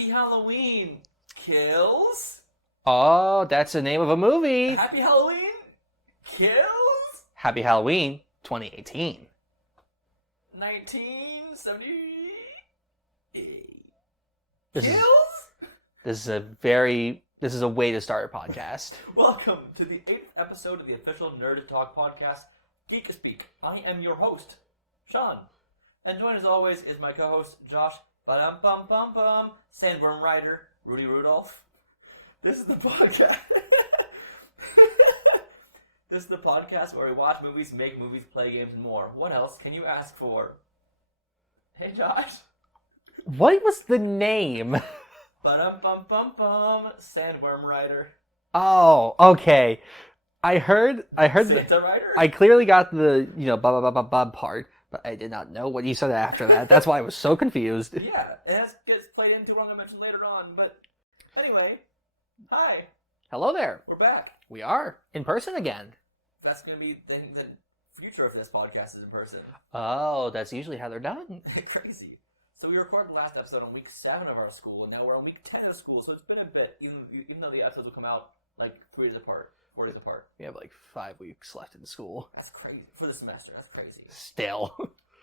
Happy Halloween kills. Oh, that's the name of a movie. Happy Halloween kills. Happy Halloween 2018. 1978. This Kills? is a way to start a podcast. Welcome to the 8th episode of the official NerdTalk Podcast, GeekSpeak. I am your host, Sean. And joined as always is my co-host, Josh. Ba-dum-bum-bum-bum. Sandworm Rider, Rudy Rudolph. This is the podcast. This is the podcast where we watch movies, make movies, play games, and more. What else can you ask for? Hey, Josh. What was the name? Ba-dum-bum-bum-bum. Sandworm Rider. Oh, okay. I heard Santa Rider? I clearly got the, bub part, but I did not know what you said after that. That's why I was so confused. Yeah, it gets played into what I'm going to mention later on, but anyway, hi. Hello there. We're back. We are in person again. That's going to be the future of this podcast is in person. Oh, that's usually how they're done. Crazy. So we recorded the last episode on week 7 of our school, and now we're on week 10 of school, so it's been a bit, even though the episodes will come out like 3 days apart, 4 days apart. We have like 5 weeks left in school. That's crazy. For the semester, that's crazy. Still.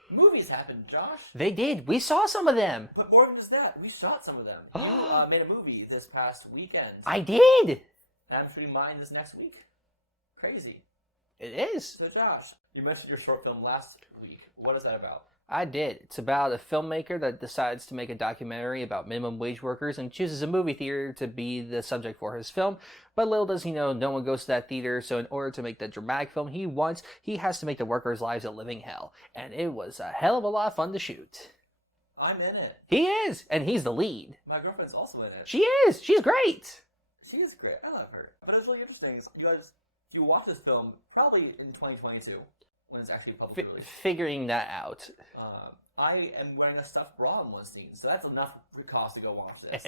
Movies happened, Josh. They did. We saw some of them. But more than just that, we shot some of them. You made a movie this past weekend. I did. And I'm shooting mine this next week. Crazy. It is. So Josh, you mentioned your short film last week. What is that about? I did. It's about a filmmaker that decides to make a documentary about minimum wage workers and chooses a movie theater to be the subject for his film. But little does he know, no one goes to that theater, so in order to make the dramatic film he wants, he has to make the workers' lives a living hell. And it was a hell of a lot of fun to shoot. I'm in it. He is, and he's the lead. My girlfriend's also in it. She is. She's great. She is great. I love her. But it's really interesting. You guys, if you watch this film, probably in 2022, when it's actually publicly released. Figuring that out. I am wearing a stuffed bra in one scene, so that's enough cause to go watch this.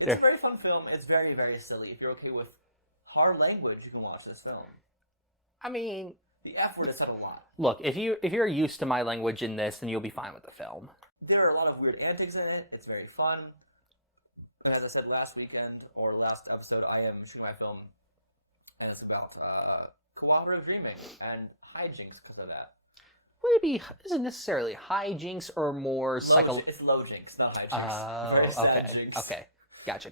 It's a very fun film. It's very, very silly. If you're okay with hard language, you can watch this film. I mean, the F word is said a lot. Look, if you're used to my language in this, then you'll be fine with the film. There are a lot of weird antics in it. It's very fun. And as I said last weekend, or last episode, I am shooting my film, and it's about cooperative dreaming and hijinks because of that. Would it be, is it necessarily hijinks or more It's low jinks, not hijinks. Very sad jinx. Okay. Gotcha.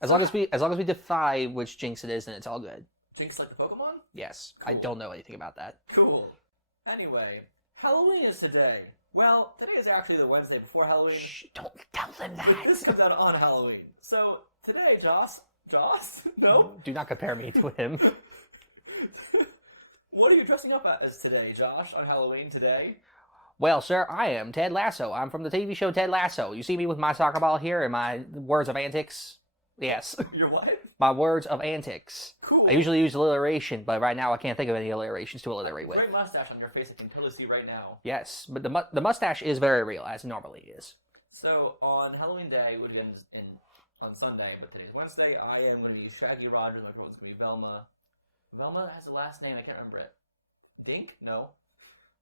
As long as we defy which jinx it is, then it's all good. Jinx like the Pokemon? Yes. Cool. I don't know anything about that. Cool. Anyway, Halloween is today. Well, today is actually the Wednesday before Halloween. Shh, don't tell them that. This comes out on Halloween. So, today, Joss? No? Do not compare me to him. What are you dressing up as today, Josh, on Halloween today? Well, sir, I am Ted Lasso. I'm from the TV show Ted Lasso. You see me with my soccer ball here and my words of antics? Yes. Your what? My words of antics. Cool. I usually use alliteration, but right now I can't think of any alliterations to alliterate with. Great mustache on your face I can totally see right now. Yes, but the mustache is very real, as it normally is. So, on Halloween Day, which ends on Sunday, but today's Wednesday, I am going to be Shaggy Rogers, my girlfriend's going to be Velma. Velma has a last name, I can't remember it. Dink? No.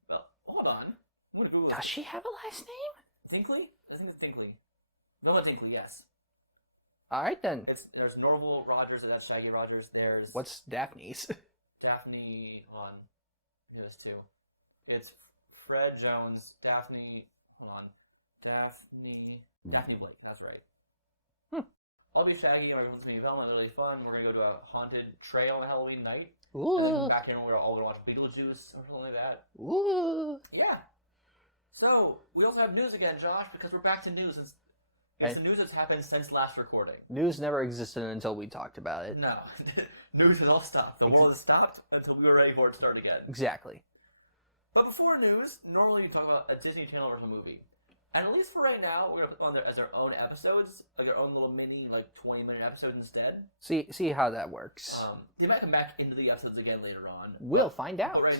Well, hold on. I'm going to Google Does she have a last name? Dinkley? I think it's Dinkley. Velma Dinkley, yes. Alright then. There's Norval Rogers, so that's Shaggy Rogers. There's... What's Daphne's? Daphne... Hold on. There's two. It's Fred Jones, Daphne... Hold on. Daphne Blake, that's right. I'll be Shaggy, and we're going to be Velma, really fun. We're going to go to a haunted trail on Halloween night. Ooh. And then back here, we're all going to watch Beetlejuice or something like that. Ooh. Yeah. So, we also have news again, Josh, because we're back to news. It's the news that's happened since last recording. News never existed until we talked about it. No. News has all stopped. The world has stopped until we were ready for it to start again. Exactly. But before news, normally we talk about a Disney Channel or a movie. And at least for right now, we're going to put on there as our own episodes, like our own little mini, 20-minute episode instead. See how that works. They might come back into the episodes again later on. We'll find out. But right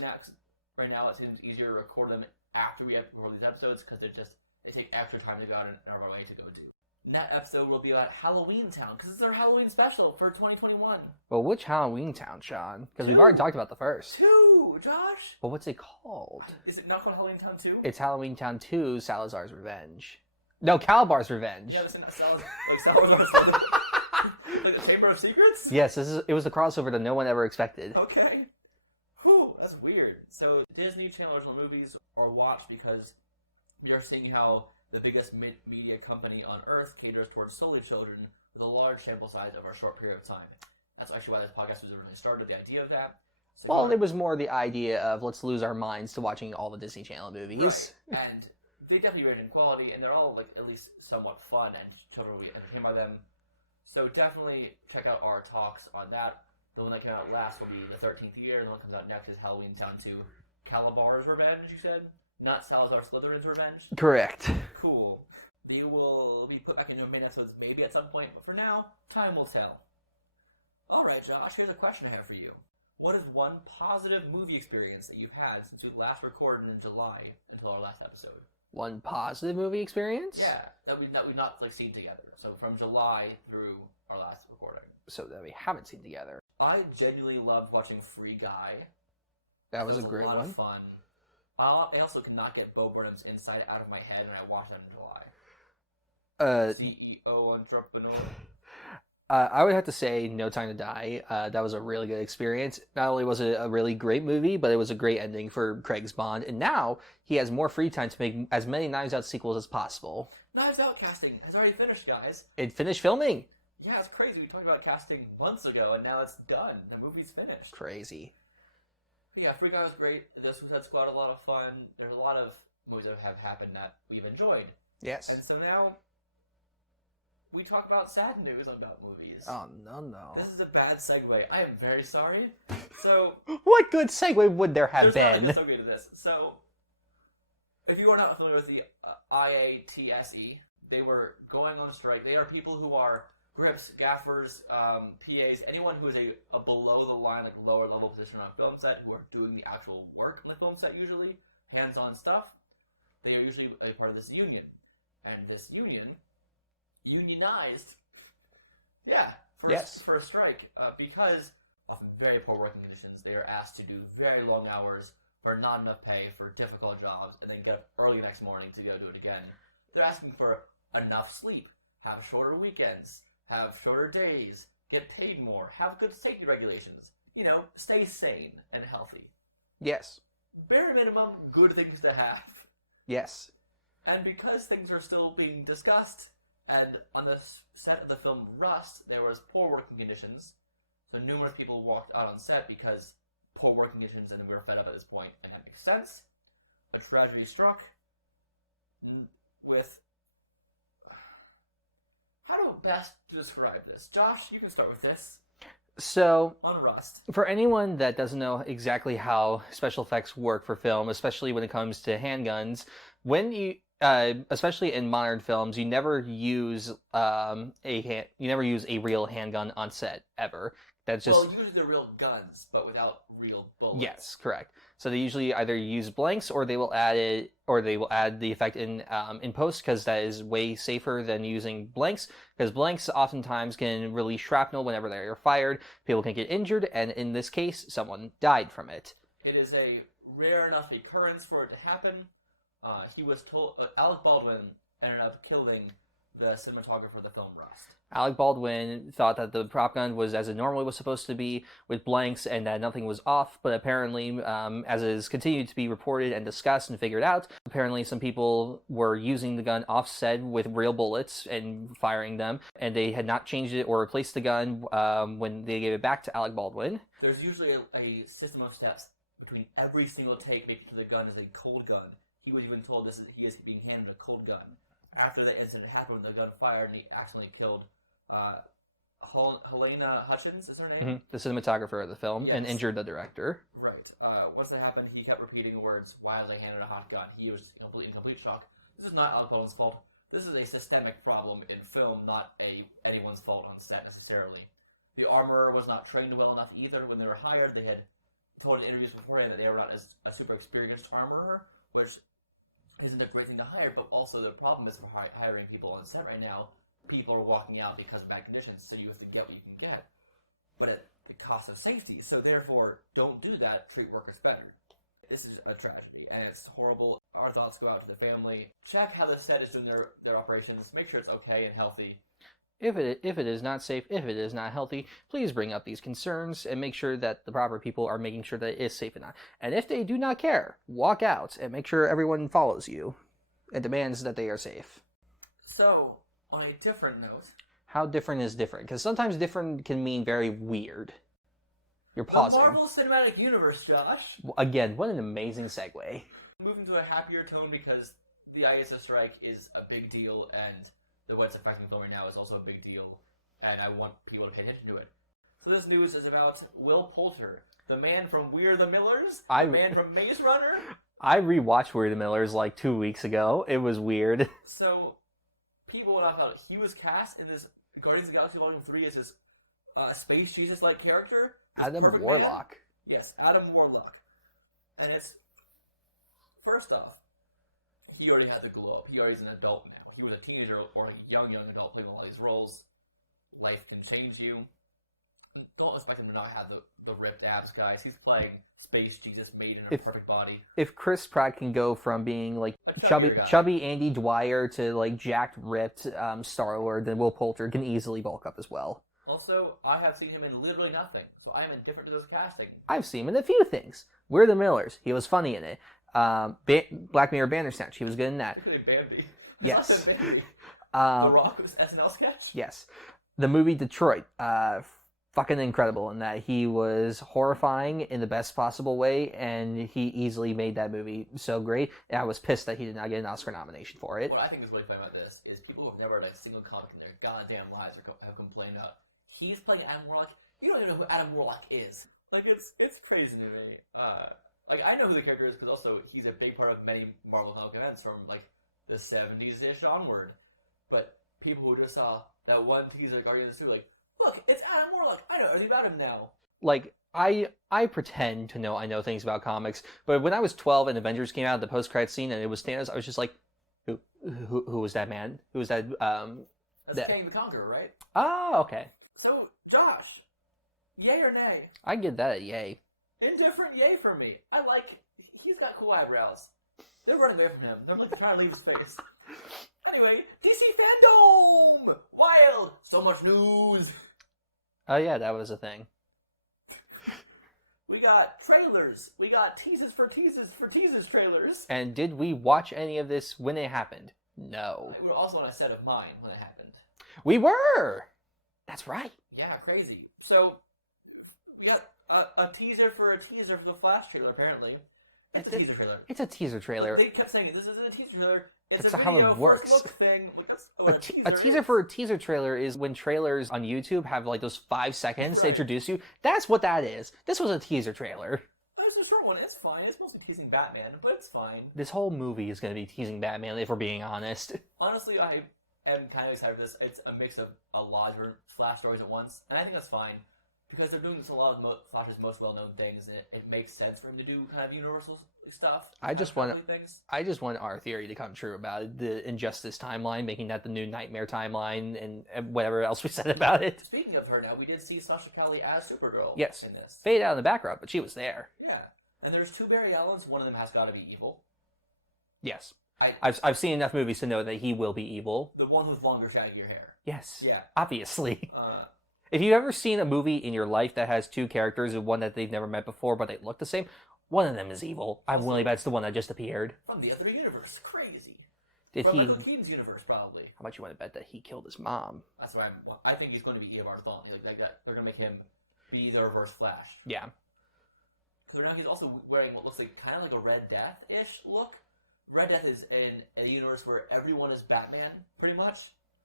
now it seems easier to record them after we record these episodes because they take extra time to go out and out of our way to go do. And that episode will be about Halloween Town, because it's our Halloween special for 2021. Well, which Halloween Town, Sean? Because we've already talked about the first. 2, Josh! But what's it called? Is it not called Halloween Town 2? It's Halloween Town 2, Salazar's Revenge. No, Calabar's Revenge. Yeah, Star Wars like the Chamber of Secrets? Yes, it was the crossover that no one ever expected. Okay. Whew, that's weird. So Disney Channel original movies are watched because you're seeing how the biggest media company on Earth caters towards solely children with a large sample size over a short period of time. That's actually why this podcast was originally started, the idea of that. So well, it was more the idea of let's lose our minds to watching all the Disney Channel movies. Right. And they definitely rate in quality, and they're all like at least somewhat fun, and children will be entertained by them. So definitely check out our talks on that. The one that came out last will be the 13th year, and the one that comes out next is Halloween Town 2. Calabar's Revenge, you said? Not Salazar Slytherin's Revenge? Correct. Cool. They will be put back into main episodes maybe at some point, but for now, time will tell. Alright, Josh, here's a question I have for you. What is one positive movie experience that you've had since we last recorded in July until our last episode? One positive movie experience? Yeah, that we've not like seen together. So from July through our last recording. So that we haven't seen together. I genuinely loved watching Free Guy. That was a great one. It was a lot of fun. I also could not get Bo Burnham's Inside out of my head, and I watched that in July. CEO entrepreneur. I would have to say No Time to Die. That was a really good experience. Not only was it a really great movie, but it was a great ending for Craig's Bond. And now he has more free time to make as many Knives Out sequels as possible. Knives Out casting has already finished, guys. It finished filming. Yeah, it's crazy. We talked about casting months ago, and now it's done. The movie's finished. Crazy. Yeah, Free Guy was great. The Suicide Squad, a lot of fun. There's a lot of movies that have happened that we've enjoyed. Yes. And so now we talk about sad news about movies. Oh, no. This is a bad segue. I am very sorry. So, what good segue would there have been? There's not a good segue to this. So, if you are not familiar with the IATSE, they were going on strike. They are people who are grips, gaffers, PAs, anyone who is a below-the-line, like lower-level position on a film set who are doing the actual work on the film set usually, hands-on stuff. They are usually a part of this union. And this union unionized, for a strike, because often very poor working conditions. They are asked to do very long hours for not enough pay for difficult jobs, and then get up early the next morning to go do it again. They're asking for enough sleep, have shorter weekends, have shorter days, get paid more, have good safety regulations. You know, stay sane and healthy. Yes. Bare minimum, good things to have. Yes. And because things are still being discussed, and on the set of the film Rust, there was poor working conditions, so numerous people walked out on set because poor working conditions, and we were fed up at this point, and that makes sense. A tragedy struck with... How to best describe this? Josh, you can start with this. So, on Rust. For anyone that doesn't know exactly how special effects work for film, especially when it comes to handguns, when you... especially in modern films, you never use a real handgun on set ever. That's just usually they're real guns, but without real bullets. Yes, correct. So they usually either use blanks, or they will add the effect in post, because that is way safer than using blanks. Because blanks oftentimes can release shrapnel whenever they are fired. People can get injured, and in this case, someone died from it. It is a rare enough occurrence for it to happen. He was told Alec Baldwin ended up killing the cinematographer of the film Rust. Alec Baldwin thought that the prop gun was as it normally was supposed to be, with blanks, and that nothing was off, but apparently, as it has continued to be reported and discussed and figured out, apparently some people were using the gun offset with real bullets and firing them, and they had not changed it or replaced the gun when they gave it back to Alec Baldwin. There's usually a system of steps between every single take, making sure the gun is a cold gun. He was even told he is being handed a cold gun. After the incident happened, the gun fired, and he accidentally killed Helena Hutchins, is her name? Mm-hmm. The cinematographer of the film, yes. And injured the director. Right. Once that happened, he kept repeating the words, "Why was I handed a hot gun?" He was in complete shock. This is not Alec Baldwin's fault. This is a systemic problem in film, not anyone's fault on set necessarily. The armorer was not trained well enough either. When they were hired, they had told in interviews beforehand that they were not as a super experienced armorer, which isn't a great thing to hire, but also the problem is for hiring people on set right now. People are walking out because of bad conditions, so you have to get what you can get, but at the cost of safety. So therefore, don't do that. Treat workers better. This is a tragedy, and it's horrible. Our thoughts go out to the family. Check how the set is doing their operations. Make sure it's okay and healthy. If it is not safe, if it is not healthy, please bring up these concerns and make sure that the proper people are making sure that it is safe and not. And if they do not care, walk out and make sure everyone follows you and demands that they are safe. So, on a different note... How different is different? Because sometimes different can mean very weird. You're pausing. The Marvel Cinematic Universe, Josh. Again, what an amazing segue. Moving to a happier tone because the ISS strike is a big deal, and the what's affecting the film right now is also a big deal, and I want people to pay attention to it. So this news is about Will Poulter, the man from We're the Millers, the man from Maze Runner. I rewatched We're the Millers like 2 weeks ago. It was weird. So, people would have thought he was cast in this Guardians of the Galaxy Volume 3 as this Space Jesus-like character. Adam Warlock. Man. Yes, Adam Warlock. And it's... First off, he already had the glow up. He already is an adult now. He was a teenager or a young adult playing all these roles. Life can change you. Don't expect him to not have the ripped abs, guys. He's playing Space Jesus made in a perfect body. If Chris Pratt can go from being like chubby Andy Dwyer to like jacked, ripped Star-Lord, then Will Poulter can easily bulk up as well. Also, I have seen him in literally nothing, so I am indifferent to this casting. I've seen him in a few things. We're the Millers. He was funny in it. Black Mirror Bandersnatch. He was good in that. Bambi. Yes. Bambi. The Rock was SNL sketch? Yes. The movie Detroit. Fucking incredible in that he was horrifying in the best possible way, and he easily made that movie so great. And I was pissed that he did not get an Oscar nomination for it. What I think is really funny about this is people who have never read a single comic in their goddamn lives have complained about he's playing Adam Warlock. You don't even know who Adam Warlock is. Like, it's crazy to me. Like, I know who the character is because also he's a big part of many Marvel comic events from, like, the 70s-ish onward. But people who just saw that one teaser of Guardians 2, like, look, it's Adam Warlock. I know everything about him now. Like, I pretend to know I know things about comics, but when I was 12 and Avengers came out, the post-credit scene, and it was Thanos, I was just like, who was that man? Who was that? That's Kang the Conqueror, right? Oh, okay. So, Josh, yay or nay? I give that a yay. Indifferent yay for me. He's got cool eyebrows. They're running away from him. They're like trying to leave his face. Anyway, DC Fandome! Wild! So much news! Oh yeah, that was a thing. We got trailers. We got teases for trailers. And did we watch any of this when it happened? No. We were also on a set of mine when it happened. We were! That's right. Yeah, crazy. So, we got a teaser for the Flash trailer, apparently. It's a teaser trailer. It's a teaser trailer. They kept saying this isn't a teaser trailer. It's That's a how video it works. first look thing. Like, that's what a teaser for a teaser trailer is when trailers on YouTube have like those 5 seconds to introduce you. That's what that is. This was a teaser trailer. It's a short one. It's fine. It's supposed to be teasing Batman, but it's fine. This whole movie is going to be teasing Batman, if we're being honest. Honestly, I am kind of excited for this. It's a mix of a lot of different Flash stories at once, and I think that's fine. Because they're doing this a lot of Flash's most well-known things, and it makes sense for him to do kind of universal stuff. I just want our theory to come true about the Injustice timeline, making that the new Nightmare timeline, and whatever else we said about it. Speaking of her now, we did see Sasha Calle as Supergirl yes. in this. Fade out in the background, but she was there. Yeah. And there's 2 Barry Allens. One of them has got to be evil. Yes. I've seen enough movies to know that he will be evil. The one with longer, shaggier hair. Yes. Yeah. Obviously. If you've ever seen a movie in your life that has 2 characters and one that they've never met before, but they look the same, one of them is evil. I'm willing to bet it's the one that just appeared. From the other universe. Crazy. From Michael Keaton's universe, probably. How much you want to bet that he killed his mom? That's what I think he's going to be Eobard Thawne. Like that. They're going to make him be the reverse Flash. Yeah. Because now he's also wearing what looks like kind of like a Red Death-ish look. Red Death is in a universe where everyone is Batman, pretty much.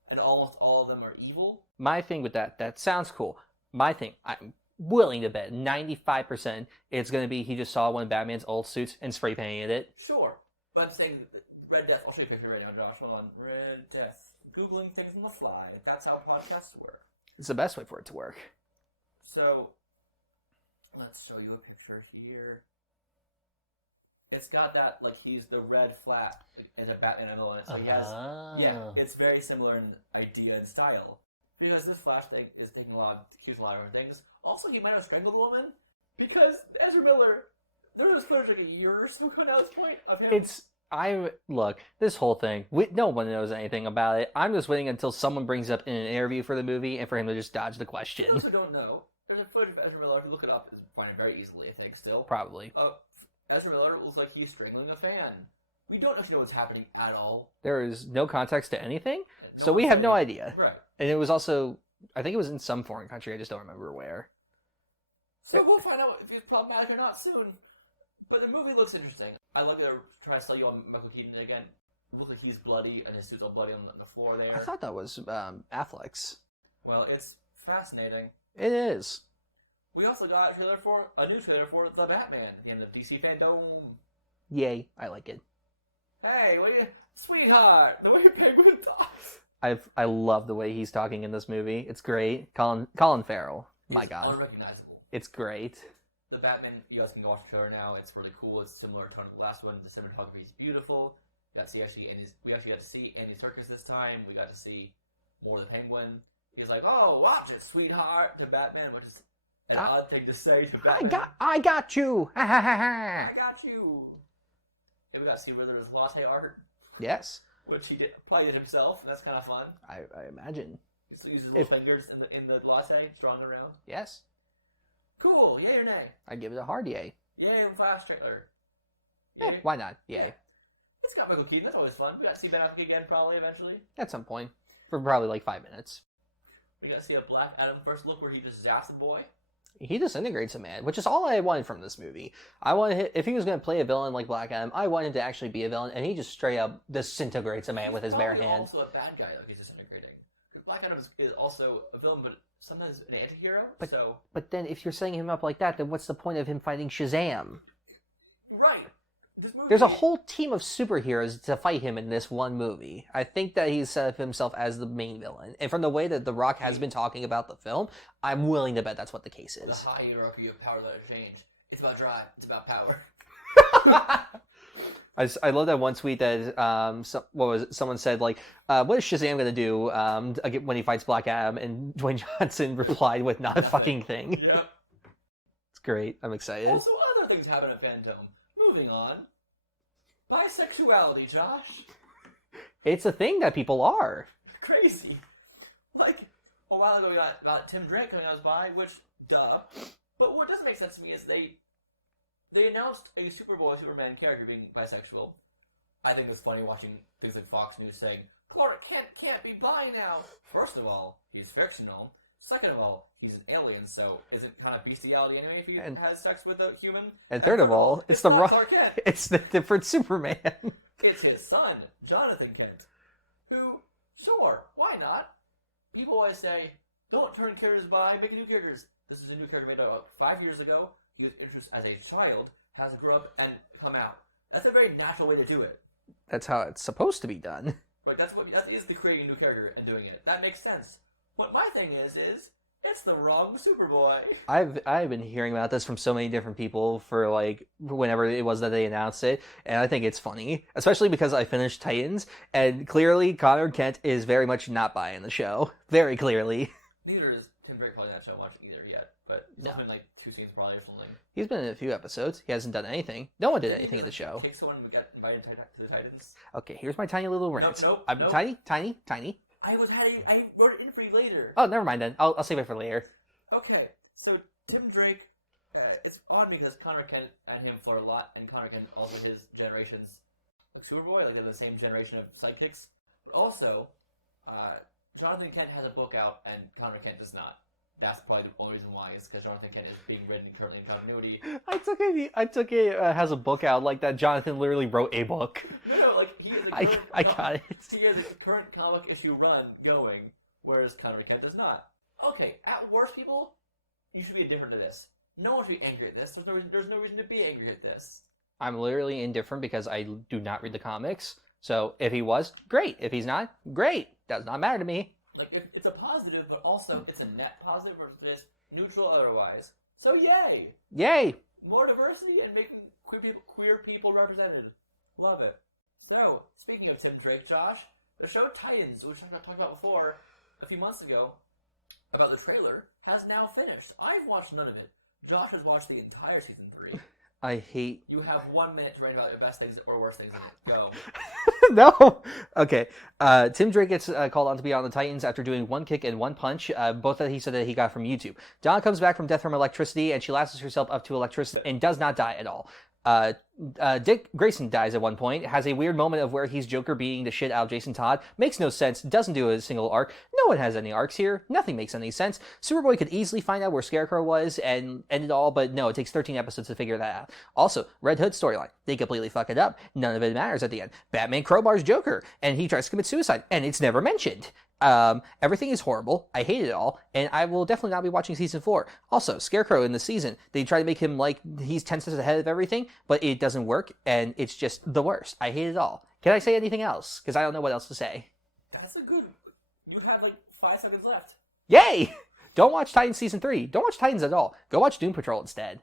And almost all of them are evil. My thing with that sounds cool. My thing, I'm willing to bet 95% it's going to be he just saw one of Batman's old suits and spray painted it. Sure. But I'm saying Red Death, I'll show you a picture right now, Josh. Hold on. Red Death. Googling things on the fly. That's how podcasts work. It's the best way for it to work. So, let's show you a picture here. It's got that, like, he's the red flat as a Batman MLN. So he has, yeah, it's very similar in idea and style. Because this Flash thing is taking a lot of different things. Also, he might have strangled a woman. Because Ezra Miller there was footage like a year or so ago at this point of him. Look, this whole thing, no one knows anything about it. I'm just waiting until someone brings up in an interview for the movie and for him to just dodge the question. For those who don't know, there's a footage of Ezra Miller. If you look it up, you can find it very easily, I think, still. Probably. Ezra Miller looks like he's strangling a fan. We don't actually know what's happening at all. There is no context to anything, so we have no idea. Right. And it was also, I think it was in some foreign country, I just don't remember where. So we'll find out if he's problematic or not soon. But the movie looks interesting. I like they're trying to sell you on Michael Keaton again. It looks like he's bloody, and his suit's all bloody on the floor there. I thought that was Affleck's. Well, it's fascinating. It is. We also got a new trailer for The Batman at the end of DC Fandome. Yay, I like it. Hey, sweetheart, the way Penguin talks. I love the way he's talking in this movie. It's great. Colin Farrell. My God. Unrecognizable. It's great. The Batman, you guys can go watch the trailer now. It's really cool. It's similar to the last one. The cinematography is beautiful. We got to see Andy Serkis this time. We got to see more of the Penguin. He's like, "Oh, watch it, sweetheart," to Batman, which is an odd thing to say to Batman. I got you. I got you. And we got to see Riddler's latte art. Yes. Which he probably did himself. That's kind of fun. I imagine. He uses little fingers in the latte, drawing around. Yes. Cool. Yay or nay? I give it a hard yay. Yay and Flash trailer. Yeah, why not? Yay. Yeah. It's got Michael Keaton. That's always fun. We got to see Ben Affleck again probably eventually. At some point. For probably like 5 minutes. We got to see a Black Adam first look where he just zaps a boy. He disintegrates a man, which is all I wanted from this movie. I wanted if he was going to play a villain like Black Adam, I wanted him to actually be a villain, and he just straight up disintegrates a man with his bare hand. He's also a bad guy like he's disintegrating. Black Adam is also a villain, but sometimes an anti-hero. But then if you're setting him up like that, then what's the point of him fighting Shazam? Right. There's a whole team of superheroes to fight him in this one movie. I think that he's set up himself as the main villain. And from the way that The Rock has been talking about the film, I'm willing to bet that's what the case is. The high hierarchy of power that change. It's about drive. It's about power. I love that one tweet that someone said, like, what is Shazam going to do when he fights Black Adam? And Dwayne Johnson replied with, not a fucking thing. Yep. It's great. I'm excited. Also, other things happen at Fandome. Moving on. Bisexuality, Josh. It's a thing that people are. Crazy. Like, a while ago we got about Tim Drake coming out as bi, which, duh. But what doesn't make sense to me is they announced a Superman character being bisexual. I think it's funny watching things like Fox News saying, Clark can't be bi now. First of all, he's fictional. Second of all, he's an alien, so is it kind of bestiality anyway if he has sex with a human? And third of all, it's the Clark Kent. It's the different Superman. It's his son, Jonathan Kent, who, sure, why not? People always say, don't turn characters bi, make new characters. This is a new character made about 5 years ago. He was introduced as a child, has to grow up and come out. That's a very natural way to do it. That's how it's supposed to be done. But that is the creating a new character and doing it. That makes sense. What my thing is it's the wrong Superboy. I've been hearing about this from so many different people for like whenever it was that they announced it, and I think it's funny, especially because I finished Titans, and clearly Connor Kent is very much not buying the show. Very clearly. Neither is Tim Drake probably not so much either yet, but it's been like 2 seasons probably or something. He's been in a few episodes. He hasn't done anything. No one did anything in the show. Take someone and got invited to the Titans. Okay, here's my tiny little rant. Nope. Tiny. I wrote it in for you later. Oh, never mind then. I'll save it for later. Okay, so Tim Drake, it's odd because Connor Kent and him flirt a lot, and Connor Kent also his generation's Superboy, like they're the same generation of sidekicks. But also, Jonathan Kent has a book out, and Connor Kent does not. That's probably the only reason why, is because Jonathan Kent is being written currently in continuity. I took it has a book out, like that Jonathan literally wrote a book. No, like, he has a current... I got it. He has a current comic issue run going, whereas Connor Kent does not. Okay, at worst, people, you should be indifferent to this. No one should be angry at this. There's no reason to be angry at this. I'm literally indifferent because I do not read the comics. So if he was, great. If he's not, great. Does not matter to me. Like, it's a positive, but also it's a net positive versus just neutral otherwise. So yay! Yay! More diversity and making queer people represented. Love it. So, speaking of Tim Drake, Josh, the show Titans, which I talked about before a few months ago, about the trailer, has now finished. I've watched none of it. Josh has watched the entire season 3. I hate... You have 1 minute to write about your best things or worst things in it. Go. No. Okay. Tim Drake gets called on to be on the Titans after doing 1 kick and 1 punch, both that he said that he got from YouTube. Dawn comes back from death from electricity, and she lashes herself up to electricity and does not die at all. Dick Grayson dies at one point, has a weird moment of where he's Joker beating the shit out of Jason Todd. Makes no sense, doesn't do a single arc. No one has any arcs here. Nothing makes any sense. Superboy could easily find out where Scarecrow was and end it all, but no, it takes 13 episodes to figure that out. Also, Red Hood storyline. They completely fuck it up. None of it matters at the end. Batman crowbars Joker, and he tries to commit suicide, and it's never mentioned. Everything is horrible. I hate it all, and I will definitely not be watching season 4. Also, Scarecrow in the season, they try to make him like he's 10 steps ahead of everything, but it doesn't work, and it's just the worst. I hate it all. Can I say anything else? Because I don't know what else to say. That's a good... You have like 5 seconds left. Yay! Don't watch Titans season 3. Don't watch Titans at all. Go watch Doom Patrol instead.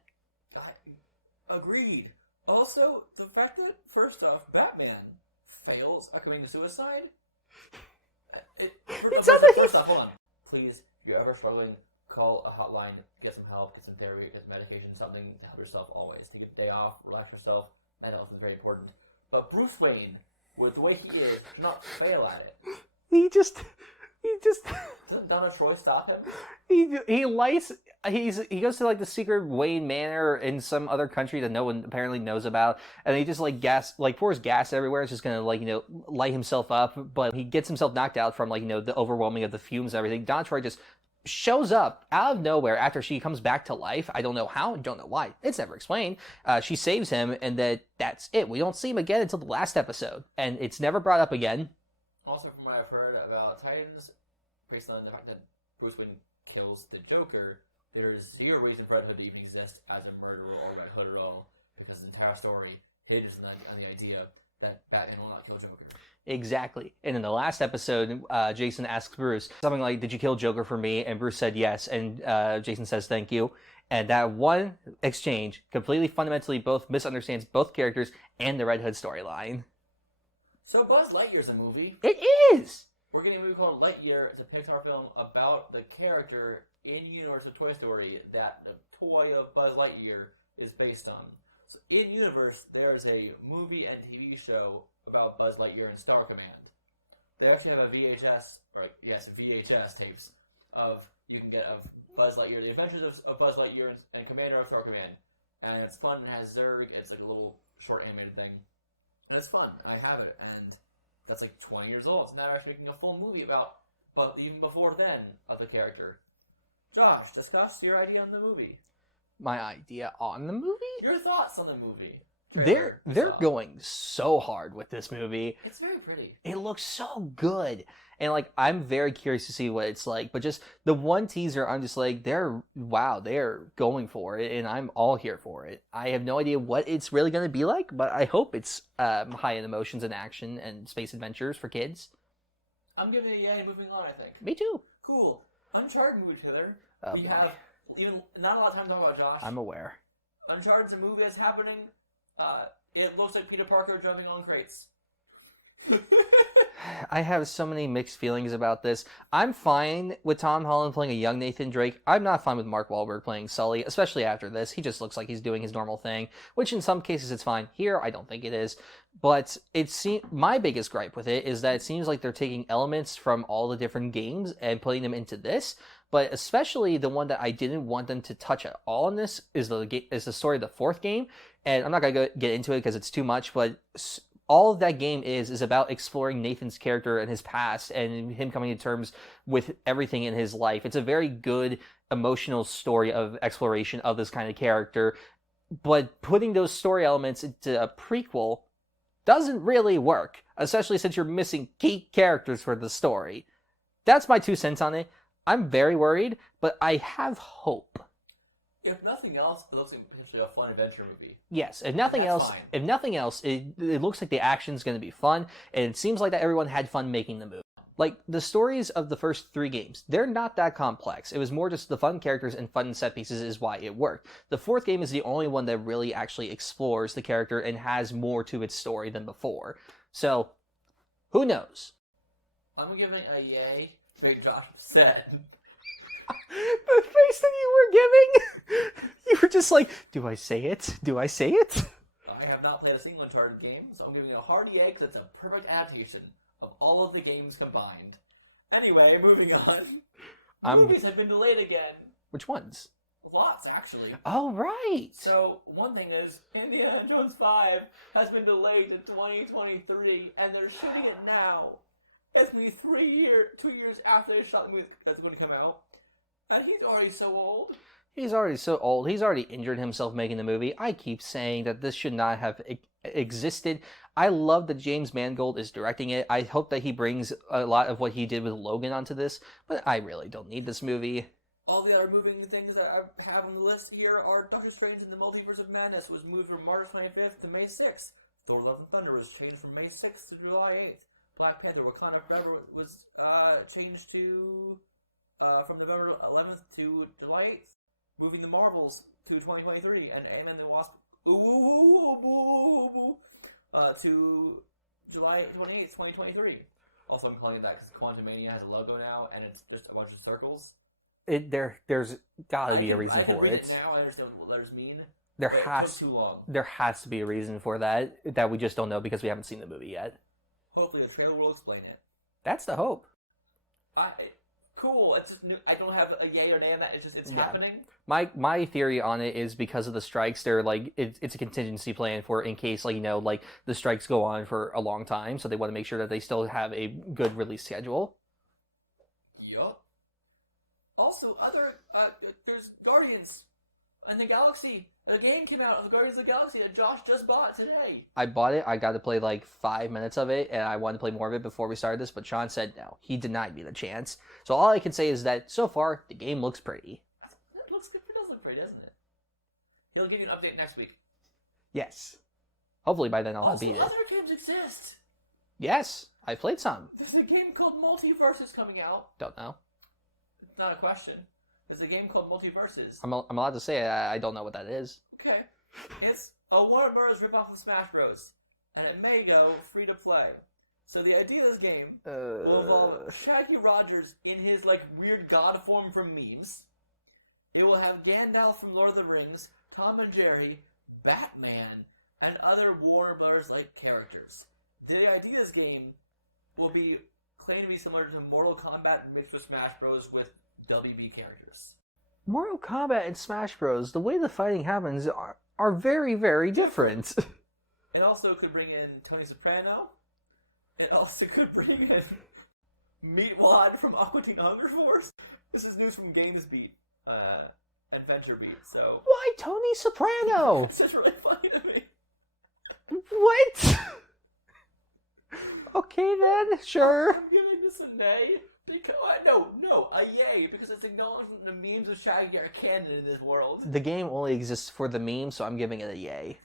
Agreed. Also, the fact that, first off, Batman fails at committing suicide... First off, hold on. Please, if you're ever struggling, call a hotline, get some help, get some therapy, get some medication, something to help yourself always. Take a day off, relax yourself. Mental health is very important. But Bruce Wayne, with the way he is, should not fail at it. He just... Doesn't Donna Troy stop him? He goes to like the secret Wayne Manor in some other country that no one apparently knows about, and he just pours gas everywhere. It's just gonna light himself up, but he gets himself knocked out from the overwhelming of the fumes and everything. Donna Troy just shows up out of nowhere after she comes back to life. I don't know how, don't know why. It's never explained. She saves him, and that's it. We don't see him again until the last episode, and it's never brought up again. Also, from what I've heard about Titans, based on the fact that Bruce Wayne kills the Joker, there is zero reason for him to even exist as a murderer or Red Hood at all, because the entire story hinges on the idea that Batman will not kill Joker. Exactly. And in the last episode, Jason asks Bruce something like, "Did you kill Joker for me?" And Bruce said yes, and Jason says thank you. And that one exchange completely fundamentally both misunderstands both characters and the Red Hood storyline. So Buzz Lightyear's a movie. It is! We're getting a movie called Lightyear. It's a Pixar film about the character in universe of Toy Story that the toy of Buzz Lightyear is based on. So in universe, there's a movie and TV show about Buzz Lightyear and Star Command. They actually have a VHS tapes you can get of Buzz Lightyear, the adventures of Buzz Lightyear and Commander of Star Command. And it's fun. It has Zurg. It's like a little short animated thing. And it's fun. I have it, and that's like 20 years old. So now they're actually making a full movie about, but even before then, of the character. Josh, discuss your idea on the movie. My idea on the movie? Your thoughts on the movie. They're going so hard with this movie. It's very pretty. It looks so good. And I'm very curious to see what it's like. But just the one teaser, I'm just like, they're going for it, and I'm all here for it. I have no idea what it's really going to be like, but I hope it's high in emotions and action and space adventures for kids. I'm giving it a yay. Moving on, I think. Me too. Cool. Uncharted movie trailer. Oh, we have even not a lot of time to talk about, Josh. I'm aware. Uncharted's a movie that's happening. It looks like Peter Parker jumping on crates. I have so many mixed feelings about this. I'm fine with Tom Holland playing a young Nathan Drake. I'm not fine with Mark Wahlberg playing Sully, especially after this. He just looks like he's doing his normal thing, which in some cases it's fine. Here, I don't think it is. But my biggest gripe with it is that it seems like they're taking elements from all the different games and putting them into this. But especially the one that I didn't want them to touch at all in this is the story of the fourth game. And I'm not going to get into it because it's too much, but all of that game is about exploring Nathan's character and his past and him coming to terms with everything in his life. It's a very good emotional story of exploration of this kind of character, but putting those story elements into a prequel doesn't really work, especially since you're missing key characters for the story. That's my 2 cents on it. I'm very worried, but I have hope. If nothing else, it looks like potentially a fun adventure movie. Yes, if nothing else, it looks like the action's going to be fun, and it seems like that everyone had fun making the movie. Like, the stories of the first 3 games, they're not that complex. It was more just the fun characters and fun set pieces is why it worked. The 4th game is the only one that really actually explores the character and has more to its story than before. So, who knows? I'm giving a yay. Big Josh said. The face that you were giving, you were just like, do I say it? Do I say it? I have not played a single Uncharted game, so I'm giving it a hearty A because it's a perfect adaptation of all of the games combined. Anyway, moving on. Movies have been delayed again. Which ones? Lots, actually. Oh, right. So, one thing is, Indiana Jones 5 has been delayed to 2023, and they're shooting it now. It's going to be 2 years after they shot the movie that's going to come out. And he's already so old. He's already so old. He's already injured himself making the movie. I keep saying that this should not have existed. I love that James Mangold is directing it. I hope that he brings a lot of what he did with Logan onto this, but I really don't need this movie. All the other moving things that I have on the list here are Doctor Strange in the Multiverse of Madness was moved from March 25th to May 6th. Thor: Love and Thunder was changed from May 6th to July 8th. Black Panther: Wakanda Forever was changed to from November 11th to July 8th. Moving the Marvels to 2023, and Ant-Man and the Wasp to July 28th, 2023. Also, I'm calling it that because Quantumania has a logo now, and it's just a bunch of circles. There's gotta be a reason for it. Now I understand what letters mean. There has to be a reason for that we just don't know because we haven't seen the movie yet. Hopefully, the trailer will explain it. That's the hope. Cool. It's just new. I don't have a yay or nay on that. It's happening. My theory on it is because of the strikes. They're like it's a contingency plan for in case the strikes go on for a long time, so they want to make sure that they still have a good release schedule. Yup. Also, there's Guardians in the Galaxy. A game came out of the Guardians of the Galaxy that Josh just bought today. I bought it. I got to play 5 minutes of it, and I wanted to play more of it before we started this, but Sean said no. He denied me the chance. So all I can say is that so far, the game looks pretty. It looks good. It does look pretty, doesn't it? He'll give you an update next week. Yes. Hopefully by then I'll beat it. Also, other games exist. Yes, I played some. There's a game called Multiverses coming out. Don't know. It's not a question. There's a game called Multiverses. I'm allowed to say I don't know what that is. Okay. It's a Warner Bros. Ripoff of Smash Bros. And it may go free to play. So the idea of this game will involve Shaggy Rogers in his weird god form from memes. It will have Gandalf from Lord of the Rings, Tom and Jerry, Batman, and other Warner Bros. Characters. The idea of this game will be claimed to be similar to Mortal Kombat mixed with Smash Bros. With WB characters. Mortal Kombat and Smash Bros., the way the fighting happens are very, very different. It also could bring in Tony Soprano. It also could bring in Meatwad from Aqua Teen Hunger Force. This is news from GamesBeat and VentureBeat, so... Why Tony Soprano? It's just really funny to me. What? Okay then, sure. I'm giving this a nay. Because, no, a yay, because it's acknowledged that the memes of Shaggy are canon in this world. The game only exists for the meme, so I'm giving it a yay.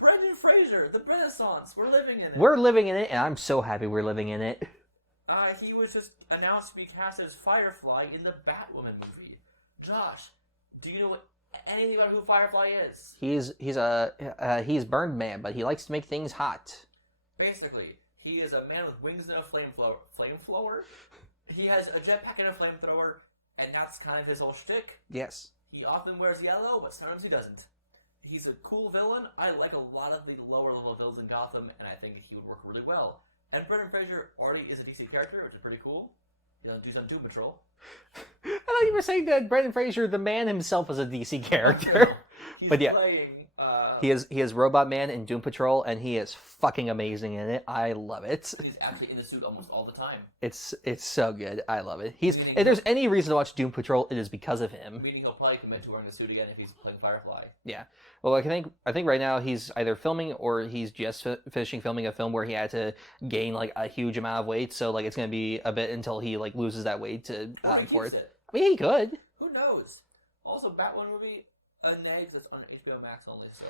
Brendan Fraser, the Renaissance, we're living in it. We're living in it, and I'm so happy we're living in it. He was just announced to be cast as Firefly in the Batwoman movie. Josh, do you know anything about who Firefly is? He's Burned Man, but he likes to make things hot. Basically, he is a man with wings and a flamethrower. He has a jetpack and a flamethrower, and that's kind of his whole shtick. Yes. He often wears yellow, but sometimes he doesn't. He's a cool villain. I like a lot of the lower level villains in Gotham, and I think he would work really well. And Brendan Fraser already is a DC character, which is pretty cool. He's on Doom Patrol. I thought you were saying that Brendan Fraser, the man himself, is a DC character. He's but yeah. playing... He is Robot Man in Doom Patrol, and he is fucking amazing in it. I love it. He's actually in the suit almost all the time. It's so good. I love it. If there's any reason to watch Doom Patrol, it is because of him. Meaning he'll probably commit to wearing the suit again if he's playing Firefly. Yeah. Well, I think right now he's either filming or he's just finishing filming a film where he had to gain a huge amount of weight. So it's going to be a bit until he loses that weight to for it. I mean, he could. Who knows? Also, Batwoman movie. Nay, it's on HBO Max only, so...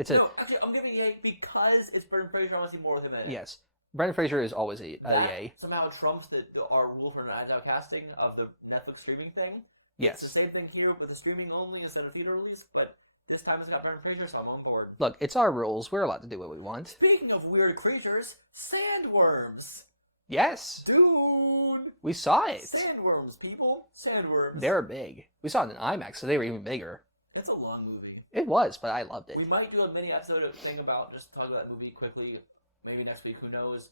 Actually, I'm giving yay because it's Brendan Fraser. I want to see more with him in it. Yes. Brendan Fraser is always a yay. Somehow trumps our rule for night-out casting of the Netflix streaming thing. Yes. It's the same thing here with the streaming only instead of theater release, but this time it's got Brendan Fraser, so I'm on board. Look, it's our rules. We're allowed to do what we want. Speaking of weird creatures, sandworms! Yes! Dune! We saw it. Sandworms, people. Sandworms. They were big. We saw it in IMAX, so they were even bigger. It's a long movie. It was, but I loved it. We might do a mini episode thing about just talking about that movie quickly. Maybe next week, who knows?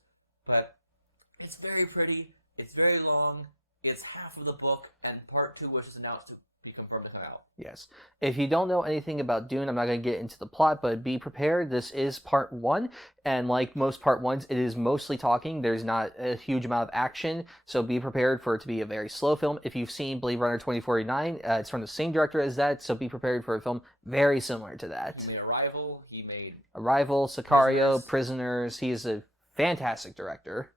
But it's very pretty. It's very long. It's half of the book, and part 2, which is announced to be confirmed to come out. Yes. If you don't know anything about Dune, I'm not going to get into the plot, but be prepared. This is part 1, and like most part 1s, it is mostly talking. There's not a huge amount of action, so be prepared for it to be a very slow film. If you've seen Blade Runner 2049, it's from the same director as that, so be prepared for a film very similar to that. He made Arrival. He made Sicario, Prisoners. He is a fantastic director.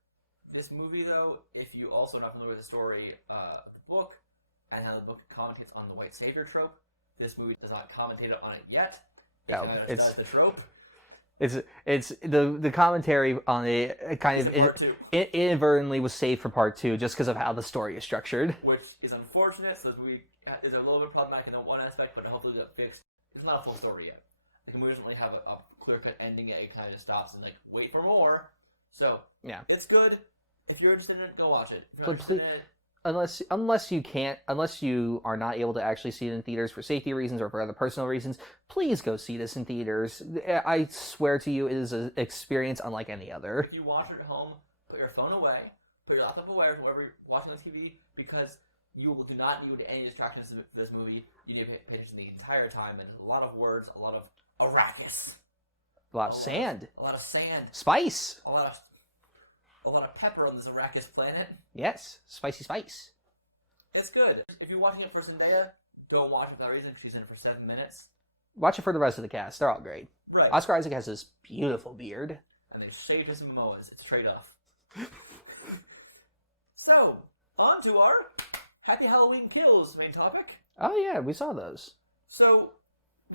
This movie, though, if you also are not familiar with the story of the book, and how the book commentates on the white savior trope, this movie does not commentate on it yet. It does the trope. It's the commentary on it kind of inadvertently was saved for part 2 just because of how the story is structured, which is unfortunate. So this movie is a little bit problematic in one aspect, but hopefully it'll get fixed. It's not a full story yet. The movie doesn't really have a clear-cut ending yet. It kind of just stops and wait for more. So yeah, it's good. If you're interested in it, go watch it. If you're interested in it, unless you are not able to actually see it in theaters for safety reasons or for other personal reasons, please go see this in theaters. I swear to you, it is an experience unlike any other. If you watch it at home, put your phone away, put your laptop away, or wherever you're watching on TV, because you do not need any distractions for this movie. You need to pay attention the entire time, and there's a lot of words, a lot of Arrakis. A lot of sand. A lot of sand. Spice. A lot of pepper on this Arrakis planet. Yes, spicy spice. It's good. If you're watching it for Zendaya, don't watch it for that reason. She's in it for 7 minutes. Watch it for the rest of the cast. They're all great. Right. Oscar Isaac has this beautiful beard. And then shaved his Momoas. It's trade off. So, on to our Happy Halloween Kills main topic. Oh yeah, we saw those. So,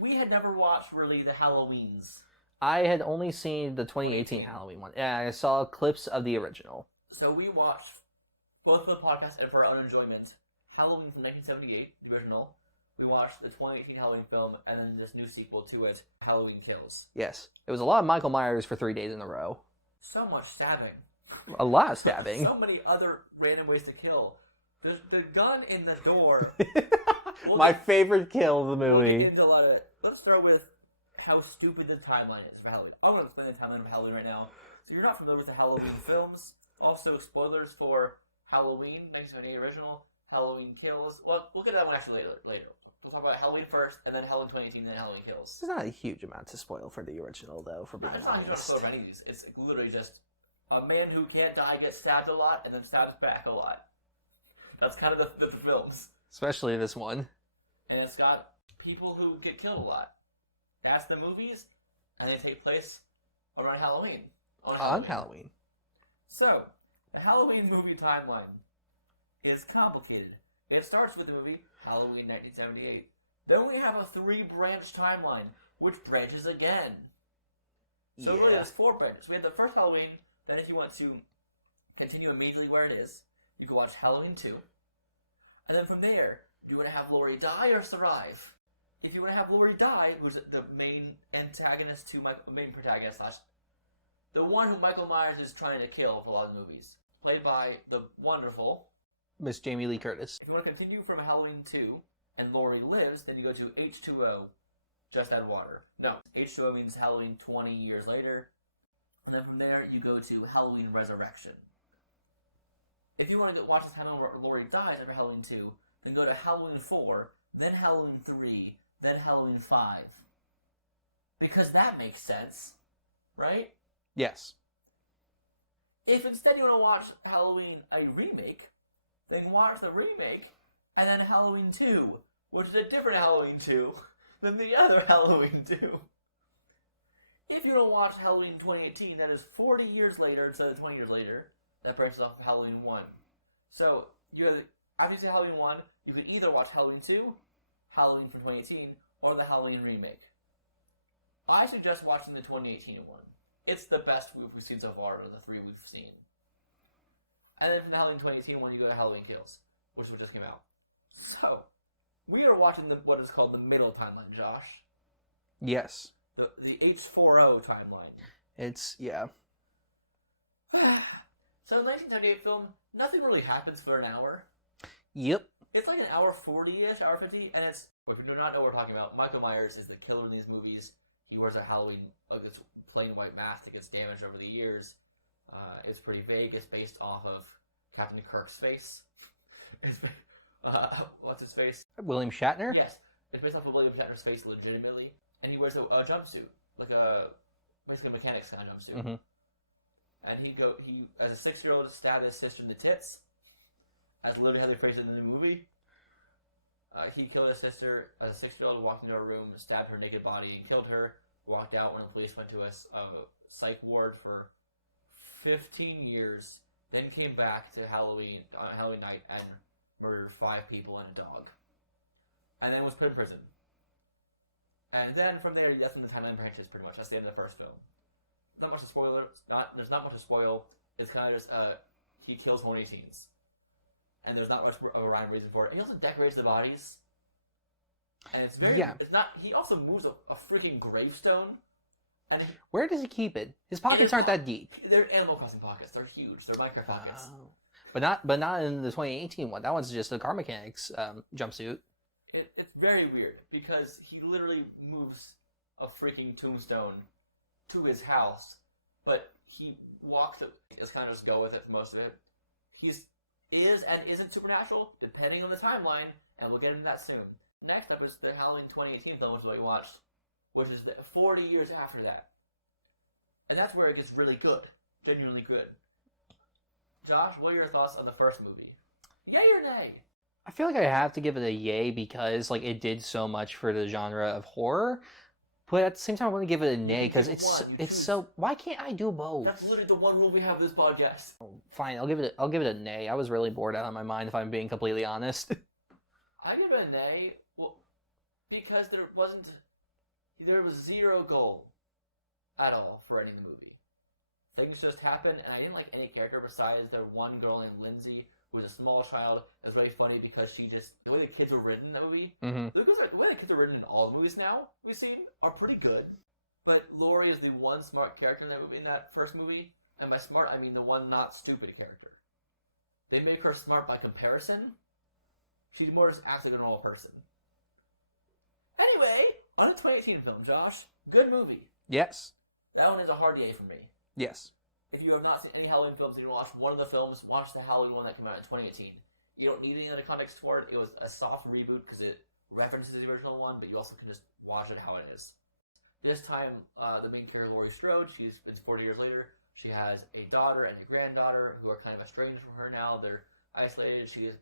we had never watched really the Halloweens. I had only seen the 2018 Halloween one. Yeah, I saw clips of the original. So we watched, both for the podcast and for our own enjoyment, Halloween from 1978, the original. We watched the 2018 Halloween film, and then this new sequel to it, Halloween Kills. Yes. It was a lot of Michael Myers for 3 days in a row. So much stabbing. A lot of stabbing. So many other random ways to kill. There's the gun in the door. My favorite kill of the movie. Let's start with how stupid the timeline is for Halloween. I'm going to explain the timeline of Halloween right now. So you're not familiar with the Halloween films. Also, spoilers for Halloween, 1978 original, Halloween Kills. Well, we'll get to that one actually later. We'll talk about Halloween first, and then Halloween 2018, then Halloween Kills. There's not a huge amount to spoil for the original, though, for being honest. It's not a huge amount to spoil for any of these. It's literally just a man who can't die gets stabbed a lot, and then stabs back a lot. That's kind of the films. Especially this one. And it's got people who get killed a lot. That's the movies, and they take place around Halloween. On Halloween. So, the Halloween movie timeline is complicated. It starts with the movie Halloween 1978. Then we have a 3-branch timeline, which branches again. So really, there's 4 branches. We have the first Halloween, then if you want to continue immediately where it is, you can watch Halloween 2. And then from there, do you want to have Laurie die or survive? If you want to have Laurie die, who's the main antagonist to main protagonist, the one who Michael Myers is trying to kill for a lot of the movies, played by the wonderful Miss Jamie Lee Curtis. If you want to continue from Halloween 2 and Laurie lives, then you go to H2O, Just Add Water. No, H2O means Halloween 20 years later. And then from there, you go to Halloween Resurrection. If you want to watch the time where Laurie dies after Halloween 2, then go to Halloween 4, then Halloween 3, then Halloween 5. Because that makes sense, right? Yes. If instead you want to watch Halloween, a remake, then watch the remake, and then Halloween 2, which is a different Halloween 2 than the other Halloween 2. If you don't watch Halloween 2018, that is 40 years later instead of 20 years later, that branches off of Halloween 1. So, after you see Halloween 1, you can either watch Halloween 2, Halloween from 2018, or the Halloween remake. I suggest watching the 2018 one. It's the best we've seen so far of the 3 we've seen. And then from the Halloween 2018 one, you go to Halloween Kills, which just came out. So, we are watching what is called the middle timeline, Josh. Yes. The H4O timeline. It's, yeah. So the 1978 film nothing really happens for an hour. Yep. It's like an hour 40-ish, hour 50, and it's... If you do not know what we're talking about, Michael Myers is the killer in these movies. He wears a Halloween, this plain white mask that gets damaged over the years. It's pretty vague. It's based off of Captain Kirk's face. What's his face? William Shatner? Yes. It's based off of William Shatner's face legitimately. And he wears a jumpsuit. Like basically a mechanic's kind of jumpsuit. Mm-hmm. And he, as a 6-year-old, stabbed his sister in the tits. As literally how they phrased it in the movie. He killed his sister as a 6-year-old, walked into a room, stabbed her naked body, and killed her. Walked out when the police went to a psych ward for 15 years. Then came back to Halloween night and murdered 5 people and a dog. And then was put in prison. And then from there, that's when the timeline branches pretty much. That's the end of the first film. Not much to spoil. There's not much to spoil. It's kind of just he kills horny teens. And there's not much of a rhyme or reason for it. He also decorates the bodies. And it's very... Yeah. It's not... He also moves a freaking gravestone. And where does he keep it? His pockets aren't that deep. They're Animal Crossing pockets. They're huge. They're Minecraft pockets. But not in the 2018 one. That one's just a car mechanic's jumpsuit. It's very weird because he literally moves a freaking tombstone to his house, but he walks it. Just kind of just go with it for most of it. Is and isn't supernatural, depending on the timeline, and we'll get into that soon. Next up is the Halloween 2018 film, which is what we watched, which is 40 years after that. And that's where it gets really good. Genuinely good. Josh, what are your thoughts on the first movie? Yay or nay? I feel like I have to give it a yay because it did so much for the genre of horror. But at the same time, I want to give it a nay because it's so. Why can't I do both? That's literally the one rule we have this podcast. Fine, I'll give it a nay. I was really bored out of my mind, if I'm being completely honest. I give it a nay. Well, because there was zero goal at all for ending the movie. Things just happened, and I didn't like any character besides the one girl named Lindsay, who was a small child. It was very funny because the way the kids were written in that movie, the way the kids are written in all the movies now we've seen are pretty good. But Laurie is the one smart character in that first movie, and by smart I mean the one not stupid character. They make her smart by comparison. She's more just actually a normal person. Anyway, on a 2018 film, Josh, good movie. Yes. That one is a hard yay for me. Yes. If you have not seen any Halloween films and you watch one of the films, watch the Halloween one that came out in 2018. You don't need any other context for it. It was a soft reboot because it references the original one, but you also can just watch it how it is. This time, the main character, Laurie Strode, it's 40 years later. She has a daughter and a granddaughter who are kind of estranged from her now. They're isolated. She is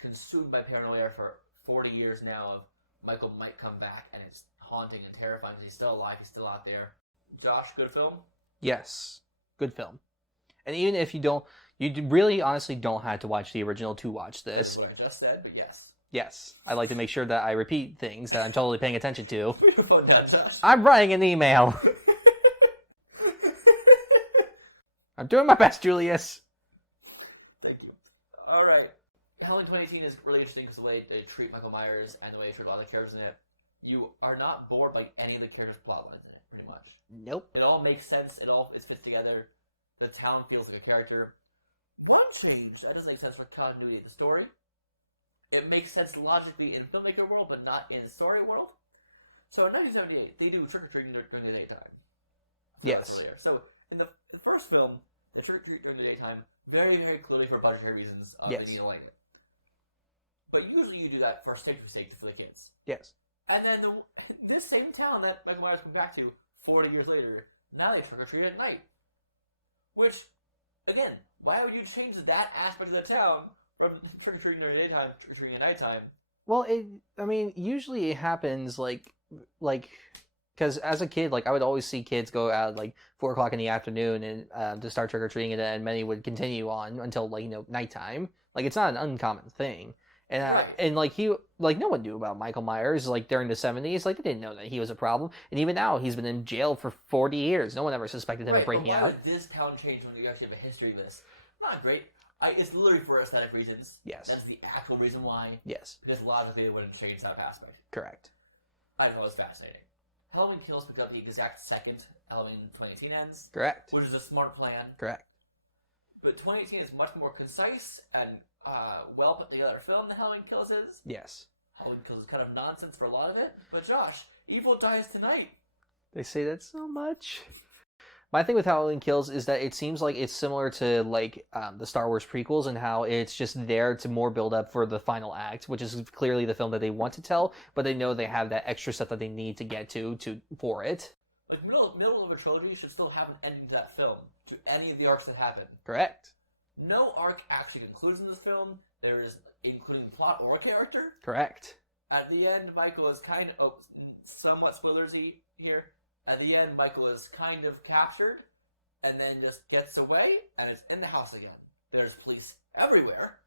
consumed by paranoia for 40 years now of Michael might come back, and it's haunting and terrifying because he's still alive. He's still out there. Josh, good film? Yes. Good film. And even if you really honestly don't have to watch the original to watch this. That's what I just said, but yes. Yes. I like to make sure that I repeat things that I'm totally paying attention to. That, Josh. I'm writing an email. I'm doing my best, Julius. Thank you. Alright. Halloween 2018 is really interesting because the way they treat Michael Myers and the way they treat a lot of the characters in it. You are not bored by any of the characters' plotlines in it, pretty much. Nope. It all makes sense. It fits together. The town feels like a character. One change that doesn't make sense for continuity of the story. It makes sense logically in filmmaker world, but not in story world. So in 1978, they do trick-or-treating during the daytime. Yes. So in the first film, they trick-or-treat during the daytime, very, very clearly for budgetary reasons. Yes. They need to light it. But usually you do that for safety for the kids. Yes. And then this same town that Michael Myers went back to 40 years later, now they trick-or-treat at night. Which, again, why would you change that aspect of the town from trick-or-treating during the daytime to trick-or-treating at nighttime? Well, usually it happens, because as a kid, I would always see kids go out at, 4 o'clock in the afternoon and to start trick-or-treating, and then many would continue on until, nighttime. It's not an uncommon thing. And right. And no one knew about Michael Myers during the 70s. They didn't know that he was a problem. And even now, he's been in jail for 40 years. No one ever suspected him of breaking out. Why would this town change when you actually have a history of this? Not great. It's literally for aesthetic reasons. Yes. That's the actual reason why. Yes. Because logically it wouldn't change that aspect. Correct. I know, it's fascinating. Halloween Kills picked up the exact second Halloween 2018 ends. Correct. Which is a smart plan. Correct. But 2018 is much more concise and well put together film than Halloween Kills is. Yes. Halloween Kills is kind of nonsense for a lot of it. But Josh, evil dies tonight. They say that so much. My thing with Halloween Kills is that it seems like it's similar to like the Star Wars prequels and how it's just there to more build up for the final act, which is clearly the film that they want to tell, but they know they have that extra stuff that they need to get to for it. Like middle of a trilogy should still have an ending to that film, to any of the arcs that happen. Correct. No arc actually concludes in this film. There is, including plot or character. Correct. At the end, Michael is kind of somewhat spoilersy here. At the end, Michael is kind of captured, and then just gets away, and is in the house again. There's police everywhere,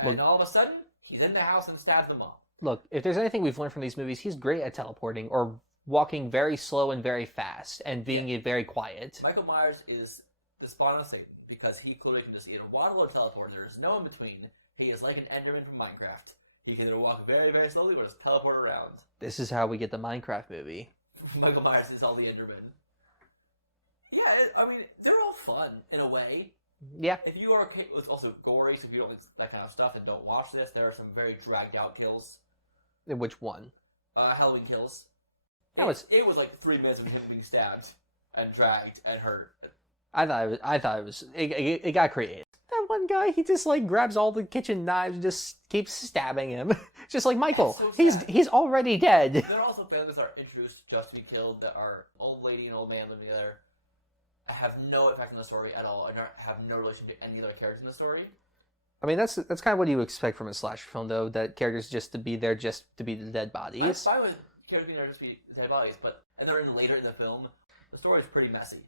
and all of a sudden, he's in the house and stabs them all. Look, if there's anything we've learned from these movies, he's great at teleporting, or walking very slow and very fast, and being very quiet. Michael Myers is the spawn of Satan, because he clearly can just either waddle or teleport. There is no in between. He is like an Enderman from Minecraft. He can either walk very, very slowly, or just teleport around. This is how we get the Minecraft movie. Michael Myers is all the Endermen. Yeah, I mean, they're all fun, in a way. Yeah. If you are okay, it's also gory, so if you don't like that kind of stuff and don't watch this, there are some very dragged out kills. Which one? Halloween Kills. It was like 3 minutes of him being stabbed and dragged and hurt. I thought it got creative. That one guy, he just like grabs all the kitchen knives and just keeps stabbing him. Just like Michael, so he's already dead. There are also families that are introduced just to be killed that are old lady and old man living together, have no effect on the story at all, and have no relation to any other characters in the story. I mean, that's kind of what you expect from a slasher film, though, that characters just to be there just to be the dead bodies. I'm fine with characters being there just to be dead bodies, but and they're in later in the film, the story is pretty messy.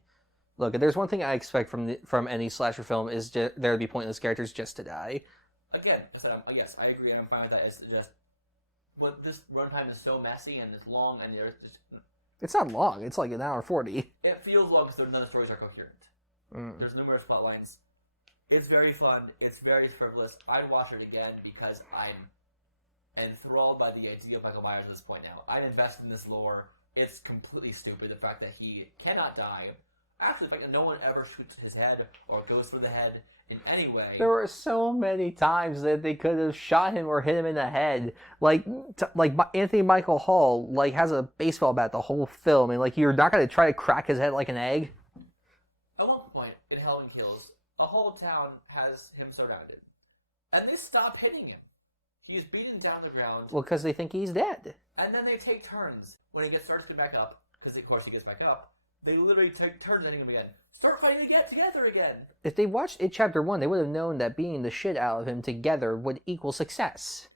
Look, if there's one thing I expect from any slasher film is there to be pointless characters just to die. Again, yes, I agree, and I'm fine with that. It's just, but this runtime is so messy and it's long, and there's just... It's not long. It's like an hour 40. It feels long because none of the stories are coherent. There's numerous plot lines. It's very fun. It's very frivolous. I'd watch it again because I'm enthralled by the idea of Michael Myers at this point now. I'm invested in this lore. It's completely stupid, the fact that he cannot die. Actually, the fact that no one ever shoots his head or goes for the head in any way. There were so many times that they could have shot him or hit him in the head. Like Anthony Michael Hall has a baseball bat the whole film, and you're not going to try to crack his head like an egg. At one point in Halloween Kills, a whole town has him surrounded, and they stop hitting him. He's beaten down to the ground. Well, because they think he's dead. And then they take turns when he starts to get back up, because of course he gets back up. They literally take turns hitting him again. Start fighting together again. If they watched It Chapter 1, they would have known that beating the shit out of him together would equal success.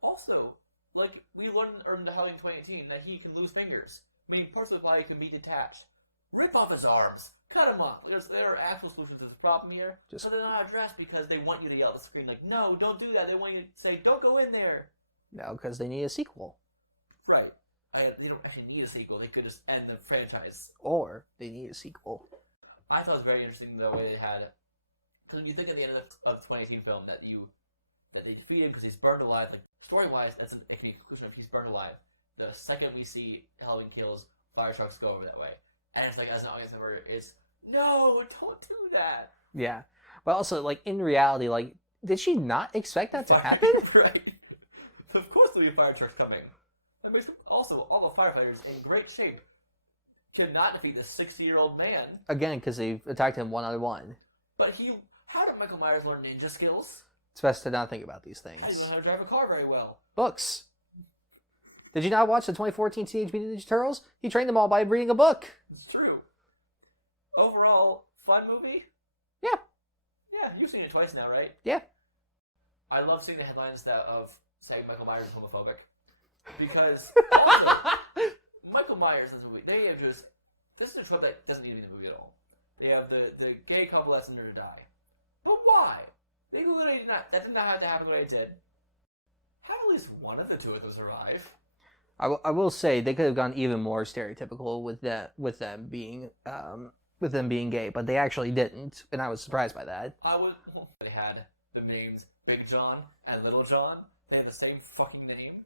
Also, we learned in Halloween 2018 that he can lose fingers. I mean, parts of the body can be detached. Rip off his arms. Cut him off. There are actual solutions to this problem here. But they're not addressed because they want you to yell at the screen no, don't do that. They want you to say, don't go in there. No, because they need a sequel. Right. They don't actually need a sequel. They could just end the franchise. Or they need a sequel. I thought it was very interesting the way they had... Because when you think at the end of the 2018 film that they defeat him because he's burned alive, story-wise, that's a conclusion of he's burned alive. The second we see Halloween Kills, fire trucks go over that way. And it's as an audience member, it's, no, don't do that. Yeah. But also, in reality, did she not expect that to happen? Right. Of course there'll be fire trucks coming. Also, all the firefighters in great shape cannot defeat this 60-year-old man. Again, because they attacked him one-on-one. But how did Michael Myers learn ninja skills? It's best to not think about these things. How do you learn how to drive a car very well? Books. Did you not watch the 2014 Teenage Mutant Ninja Turtles? He trained them all by reading a book. It's true. Overall, fun movie? Yeah. Yeah, you've seen it twice now, right? Yeah. I love seeing the headlines of saying Michael Myers is homophobic. Because, also, Michael Myers in this movie, they have just... This is a trope that doesn't need to be in the movie at all. They have the gay couple that's in there to die. But why? They literally did not... That did not have to happen the way it did. Have at least one of the two of them survive. I will say they could have gone even more stereotypical with them being gay, but they actually didn't, and I was surprised by that. They had the names Big John and Little John. They had the same fucking name.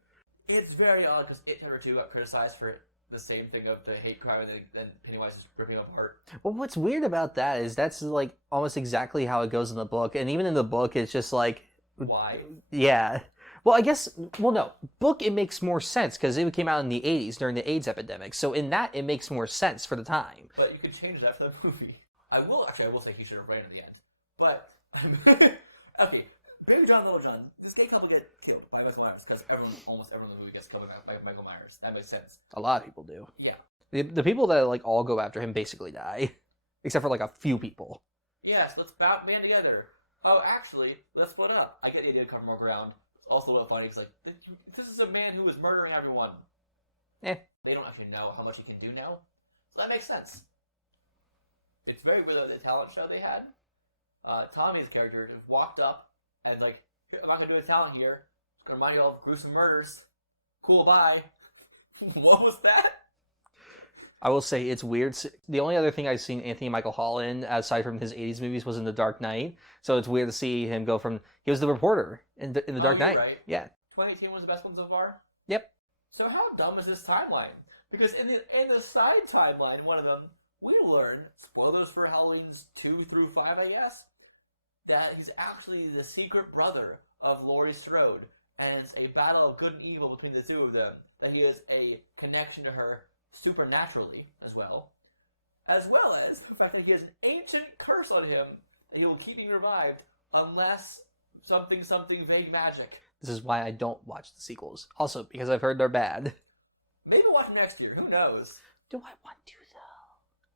It's very odd because It Chapter 2 got criticized for the same thing of the hate crime, and then Pennywise is ripping him apart. Well, what's weird about that is that's like almost exactly how it goes in the book, and even in the book, it's just like, why? Yeah. Well, I guess, no. Book, it makes more sense because it came out in the 80s during the AIDS epidemic. So in that, it makes more sense for the time. But you could change that for the movie. I will say he should have ran in the end. But, okay, Baby John, Little John, this gay couple get killed by Michael Myers because almost everyone in the movie gets killed by Michael Myers. That makes sense. A lot of people do. Yeah. The people that like all go after him basically die. Except for like a few people. Yes, let's band together. Oh, actually, let's split up. I get the idea of cover more ground. It's also a little funny because, like, this is a man who is murdering everyone. Eh. They don't actually know how much he can do now. So that makes sense. It's very weird, the talent show they had. Tommy's character just walked up and, like, I'm not going to do a talent here. It's going to remind you all of gruesome murders. Cool, bye. What was that? I will say it's weird. The only other thing I've seen Anthony Michael Hall in, aside from his 80s movies, was in The Dark Knight. So it's weird to see him go from... He was the reporter in The Dark Knight. Right. Yeah. 2018 was the best one so far? Yep. So how dumb is this timeline? Because in the side timeline, one of them, we learn, spoilers for Halloween's 2 through 5, I guess, that he's actually the secret brother of Laurie Strode. And it's a battle of good and evil between the two of them. That he has a connection to her supernaturally as well as the fact that he has an ancient curse on him that he will keep being revived unless something vague magic. This is why I don't watch the sequels. Also, because I've heard they're bad. Maybe watch them next year. Who knows? Do I want to, though?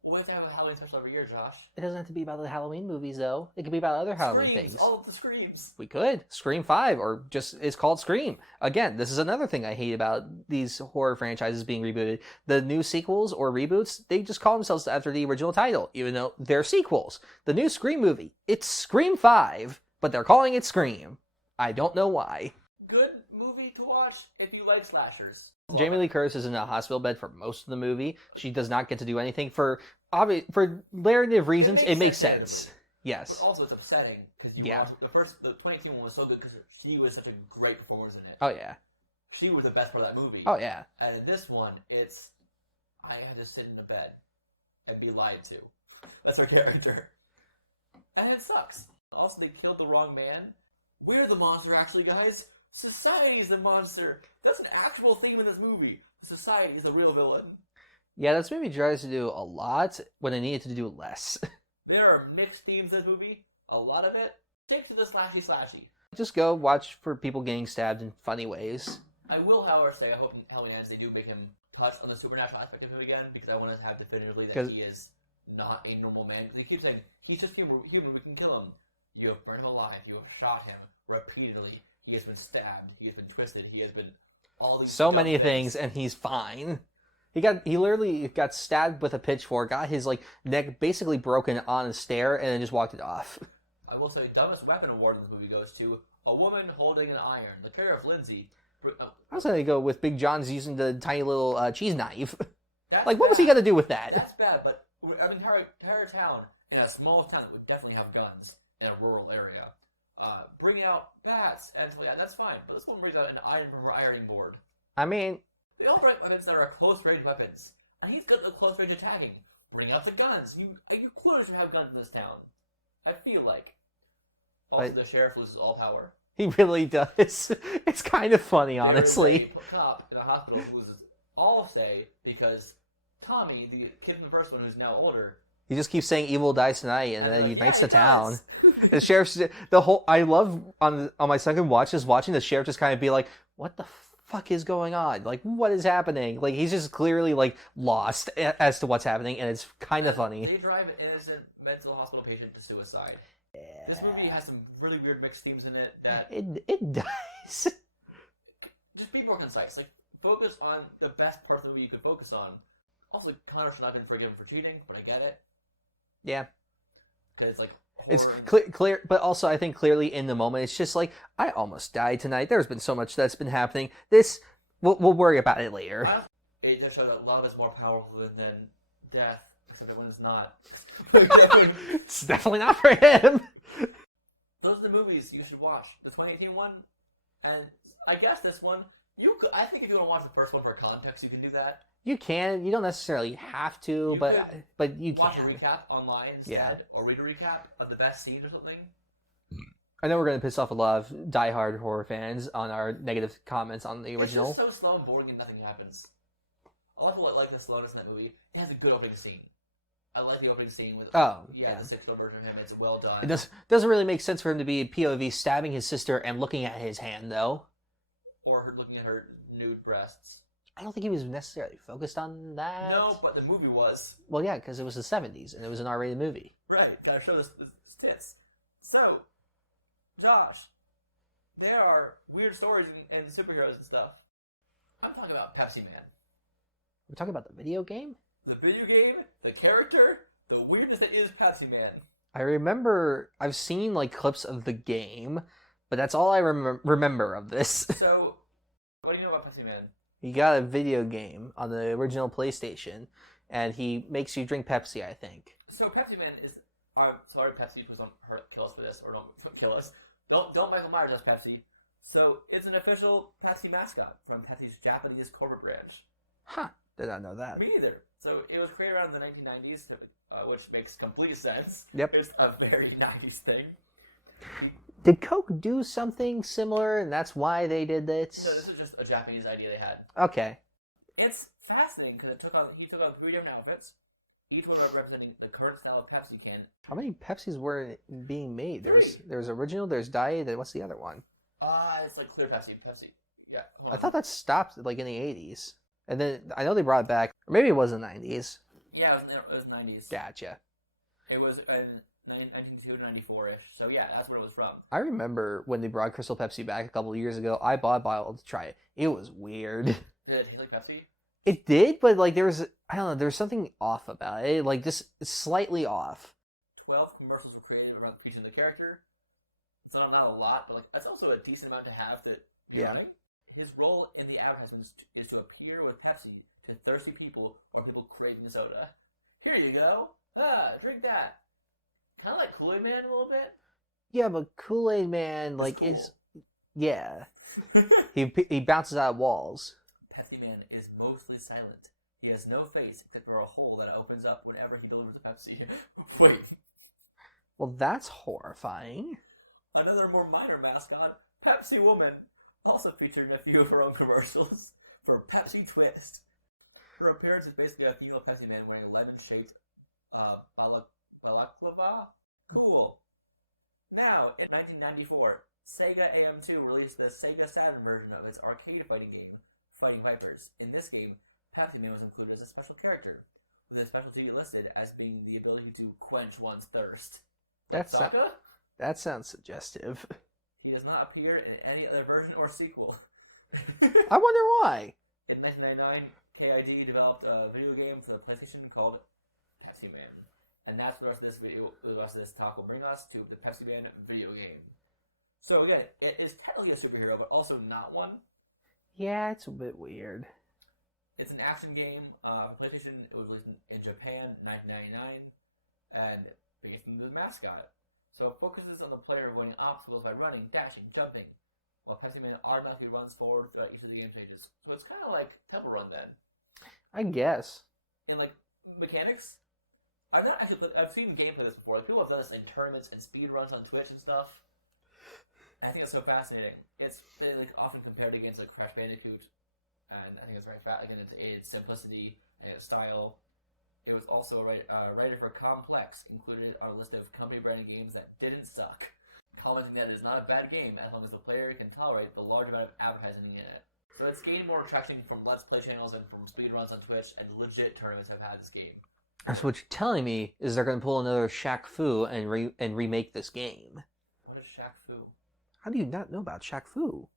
We'll have to have a Halloween special every year, Josh. It doesn't have to be about the Halloween movies, though. It could be about other Halloween things. All of the Screams. We could. Scream 5, or just, it's called Scream. Again, this is another thing I hate about these horror franchises being rebooted. The new sequels or reboots, they just call themselves after the original title, even though they're sequels. The new Scream movie, it's Scream 5, but they're calling it Scream. I don't know why. Good movie to watch if you like slashers. Jamie Lee Curtis is in a hospital bed for most of the movie. She does not get to do anything for narrative reasons. It makes sense. Yes. But also, it's upsetting because the 2018 one was so good because she was such a great performance in it. Oh yeah. She was the best part of that movie. Oh yeah. And in this one, I had to sit in the bed and be lied to. That's her character, and it sucks. Also, they killed the wrong man. We're the monster, actually, guys. Society's the monster. That's an actual theme in this movie. Society is the real villain. Yeah, this movie tries to do a lot when it needed to do less. There are mixed themes in this movie. A lot of it takes to the slashy. Just go watch for people getting stabbed in funny ways. I will, however, say I hope in Halloween Ends they do make him touch on the supernatural aspect of him again, because I want to have definitively that he is not a normal man. Because they keep saying, he's just human, we can kill him. You have burned him alive, you have shot him repeatedly. He has been stabbed. He has been twisted. He has been all these so many things, and he's fine. He literally got stabbed with a pitchfork, got his neck basically broken on a stair, and then just walked it off. I will say, dumbest weapon award in this movie goes to a woman holding an iron. The character of Lindsay. I was gonna go with Big John's using the tiny little cheese knife. What was he gonna do with that? That's bad, but I mean, entire town, in a small town that would definitely have guns in a rural area. Bring out bats and stuff like that, that's fine. But this one brings out an iron from her ironing board. I mean, they all bring weapons that are close range weapons, and he's good at close range attacking. Bring out the guns. You clearly should have guns in this town. I feel like. Also, the sheriff loses all power. He really does. It's kind of funny, honestly. There is a cop in a hospital who loses all say because Tommy, the kid in the first one who's now older. He just keeps saying "evil dies tonight," and then he unites the town. The sheriff's I love on my second watch just watching the sheriff just kind of be like, "What the fuck is going on? What is happening?" He's just clearly lost as to what's happening, and it's kind of funny. They drive an innocent mental hospital patient to suicide. Yeah. This movie has some really weird mixed themes in it that it does. Just be more concise. Focus on the best part of the movie you could focus on. Also, Connor should not have been forgiven for cheating, but I get it. Yeah. Because, it's clear, but also I think clearly in the moment, it's just I almost died tonight. There's been so much that's been happening. We'll worry about it later. It just shows that love is more powerful than death, except that when it's not. It's definitely not for him. Those are the movies you should watch. The 2018 one, and I guess this one, I think if you want to watch the first one for context, you can do that. You can. You don't necessarily have to, but you can. Watch a recap online instead, or read a recap of the best scene or something. I know we're going to piss off a lot of diehard horror fans on our negative comments on the original. It's just so slow and boring and nothing happens. I like the slowness in that movie. It has a good opening scene. I like the opening scene with the 6-year-old version of him. It's well done. It doesn't really make sense for him to be POV stabbing his sister and looking at his hand, though. Or her looking at her nude breasts. I don't think he was necessarily focused on that. No, but the movie was. Well, yeah, because it was the 70s, and it was an R-rated movie. Right, gotta show this tits. So, Josh, there are weird stories and superheroes and stuff. I'm talking about Pepsi Man. We're talking about the video game? The video game, the character, the weirdness that is Pepsi Man. I remember, I've seen like clips of the game, but that's all I remember of this. So, what do you know about Pepsi Man? He got a video game on the original PlayStation, and he makes you drink Pepsi, I think. So Pepsi Man is... sorry, Pepsi, please don't kill us for this, or don't kill us. Don't Michael Myers us, Pepsi. So, it's an official Pepsi mascot from Pepsi's Japanese corporate branch. Huh. Did not know that. Me either. So, it was created around the 1990s, which makes complete sense. Yep. It was a very 90s thing. Did Coke do something similar, and that's why they did this? No, this is just a Japanese idea they had. Okay. It's fascinating, because he took on 3 different outfits, each one representing the current style of Pepsi can. How many Pepsis were being made? 3. There's original, there's diet, and what's the other one? It's like clear Pepsi. Yeah. I thought that stopped like in the 80s. And then I know they brought it back. Or maybe it was the 90s. Yeah, it was 90s. Gotcha. It was in 1992 to 94-ish. So yeah, that's where it was from. I remember when they brought Crystal Pepsi back a couple of years ago. I bought a bottle to try it. It was weird. Did it taste like Pepsi? It did, but like there was something off about it. Like just slightly off. 12 commercials were created around featuring the character. So not a lot, but like that's also a decent amount to have. Right? His role in the advertisements is to appear with Pepsi to thirsty people or people craving soda. Here you go. Drink that. Kind of like Kool-Aid Man a little bit. Yeah, but Kool-Aid Man cool. he bounces out of walls. Pepsi Man is mostly silent. He has no face except for a hole that opens up whenever he delivers a Pepsi. Wait. Well, that's horrifying. Another more minor mascot, Pepsi Woman, also featured in a few of her own commercials for Pepsi Twist. Her appearance is basically a female Pepsi Man wearing a lemon-shaped balaclava. Cool. Now, in 1994, Sega AM2 released the Sega Saturn version of its arcade fighting game, Fighting Vipers. In this game, Pepsi Man was included as a special character, with a specialty listed as being the ability to quench one's thirst. That sounds suggestive. He does not appear in any other version or sequel. I wonder why. In 1999, KIG developed a video game for the PlayStation called Pepsi Man. And that's the rest of this talk will bring us to the Pepsi Man video game. So again, it is technically a superhero, but also not one. Yeah, it's a bit weird. It's an action game. PlayStation, it was released in Japan in 1999, and based on the mascot. So it focuses on the player avoiding obstacles by running, dashing, jumping, while Pepsi Man automatically runs forward throughout each of the game stages. So it's kind of like Temple Run then. I guess. In like mechanics, I've seen gameplay of this before. Like, people have done this in tournaments and speed runs on Twitch and stuff. And I think it's so fascinating. It's like often compared against like Crash Bandicoot, and I think it's very again its simplicity and its style. It was also rated for complex, included on a list of company branded games that didn't suck, commenting that it is not a bad game as long as the player can tolerate the large amount of advertising in it. So it's gained more traction from Let's Play channels and from speedruns on Twitch, and legit tournaments have had this game. So what you're telling me is they're going to pull another Shaq Fu and remake this game. What is Shaq Fu? How do you not know about Shaq Fu?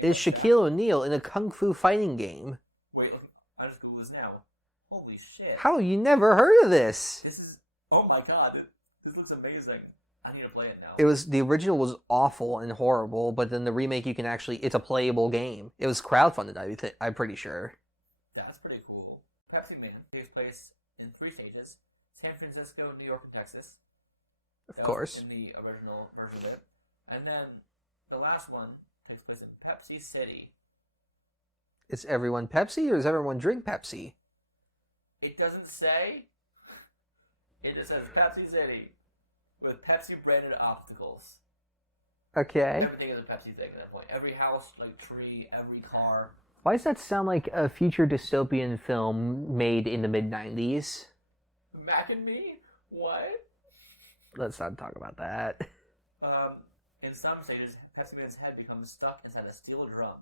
It's Shaquille O'Neal in a kung fu fighting game. Wait, I just Google this now. Holy shit. How you never heard of this? Oh my god, this looks amazing. I need to play it now. The original was awful and horrible, but then the remake it's a playable game. It was crowdfunded, I'm pretty sure. That's pretty cool. Pepsi Man takes place in 3 stages: San Francisco, New York, and Texas. Of course. In the original version of it. And then the last one takes place in Pepsi City. Is everyone Pepsi or does everyone drink Pepsi? It doesn't say. It just says Pepsi City with Pepsi branded obstacles. Okay. Everything is a Pepsi thing at that point. Every house, like tree, every car. Why does that sound like a future dystopian film made in the mid-90s? Mac and Me? What? Let's not talk about that. In some stages, Pepsi Man's head becomes stuck inside a steel drum,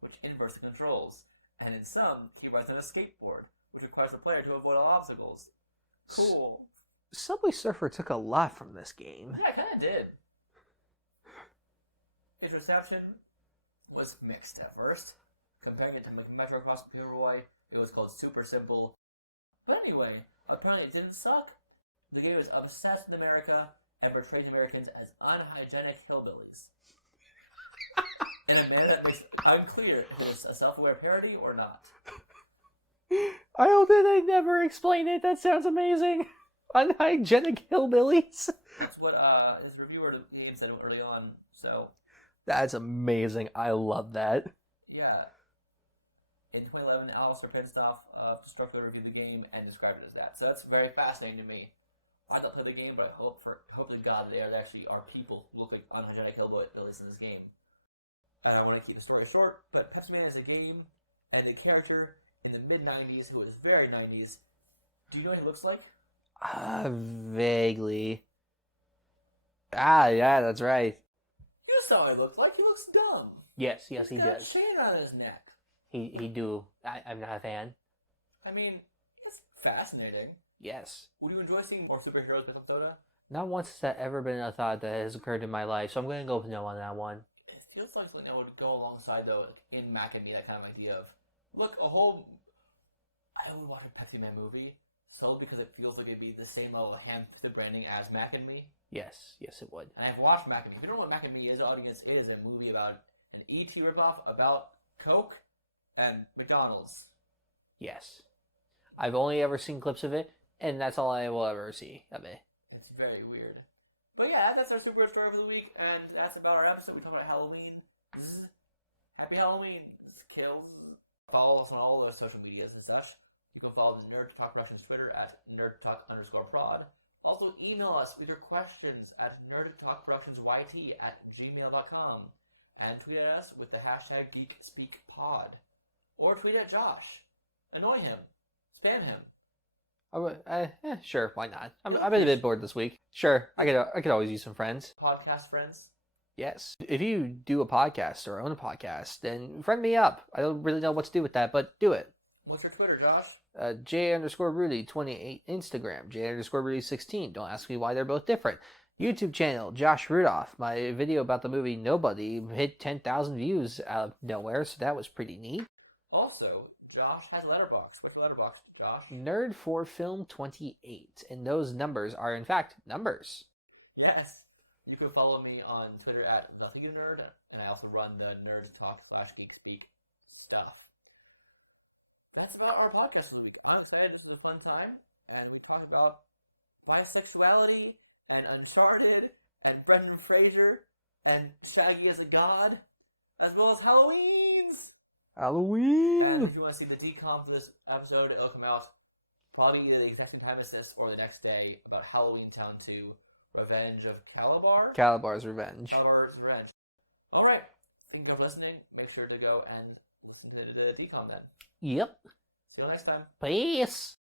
which inverts the controls. And in some, he rides on a skateboard, which requires the player to avoid all obstacles. Cool. Subway Surfer took a lot from this game. Yeah, I kind of did. Its reception was mixed at first. Comparing it to like Metro Cross Paperboy, it was called Super Simple. But anyway, apparently it didn't suck. The game was obsessed with America and portrays Americans as unhygienic hillbillies. In a manner that makes unclear if it was a self-aware parody or not. I hope that they never explain it. That sounds amazing. Unhygienic hillbillies. That's what his reviewer of the game said early on, so... That's amazing. I love that. Yeah. In 2011, Alistair Pinstoff of Destructo reviewed the game and described it as that. So that's very fascinating to me. I don't play the game, but I hope to God there actually are people who look like unhygienic hillbillies in this game. And I want to keep the story short, but Pepsi Man is a game and a character in the mid-90s who is very 90s. Do you know what he looks like? Vaguely. Yeah, that's right. You saw what he looks like. He looks dumb. Yes, he He's does. got a chain on his neck. He do. I'm not a fan. I mean, it's fascinating. Yes. Would you enjoy seeing more superheroes become soda? Not once has that ever been a thought that has occurred in my life, so I'm going to go with no on that one. It feels like something that would go alongside, though, in Mac and Me, that kind of idea of, look, I would watch a Pepsi Man movie solely because it feels like it'd be the same level of ham-fisted branding as Mac and Me. Yes, it would. And I've watched Mac and Me. If you don't know what Mac and Me is, audience, it is a movie about an E.T. ripoff about Coke and McDonald's. Yes. I've only ever seen clips of it, and that's all I will ever see of it. It's very weird. But yeah, that's our super story of the week, and that's about our episode. We talk about Halloween. Happy Halloween. Kills. Follow us on all those social medias and such. You can follow the NerdTalk Productions Twitter at nerdtalk_prod. Also, email us with your questions at nerdtalkproductionsyt@gmail.com. And tweet at us with the hashtag GeekSpeakPod. Or tweet at Josh. Annoy him. Spam him. Sure, why not? I've been a bit bored this week. Sure, I could always use some friends. Podcast friends. Yes. If you do a podcast or own a podcast, then friend me up. I don't really know what to do with that, but do it. What's your Twitter, Josh? J_Rudy28 Instagram, J_Rudy16. Don't ask me why they're both different. YouTube channel, Josh Rudolph. My video about the movie Nobody hit 10,000 views out of nowhere, so that was pretty neat. Also, Josh has Letterboxd. What's your Letterboxd, Josh? Nerd4Film28. And those numbers are, in fact, numbers. Yes. You can follow me on Twitter at TheHugueNerd, and I also run the NerdTalk/GeekSpeak stuff. That's about our podcast for the week. I'm excited. This is a fun time, and we talk about my sexuality, and Uncharted, and Brendan Fraser, and Shaggy as a God, as well as Halloween's. Halloween! And if you want to see the decom for this episode, it'll come out probably either the exact same time as this or the next day about Halloween Town 2, Revenge of Calabar? Calabar's Revenge. Calabar's Revenge. Alright, thank you for listening. Make sure to go and listen to the decom then. Yep. See you next time. Peace!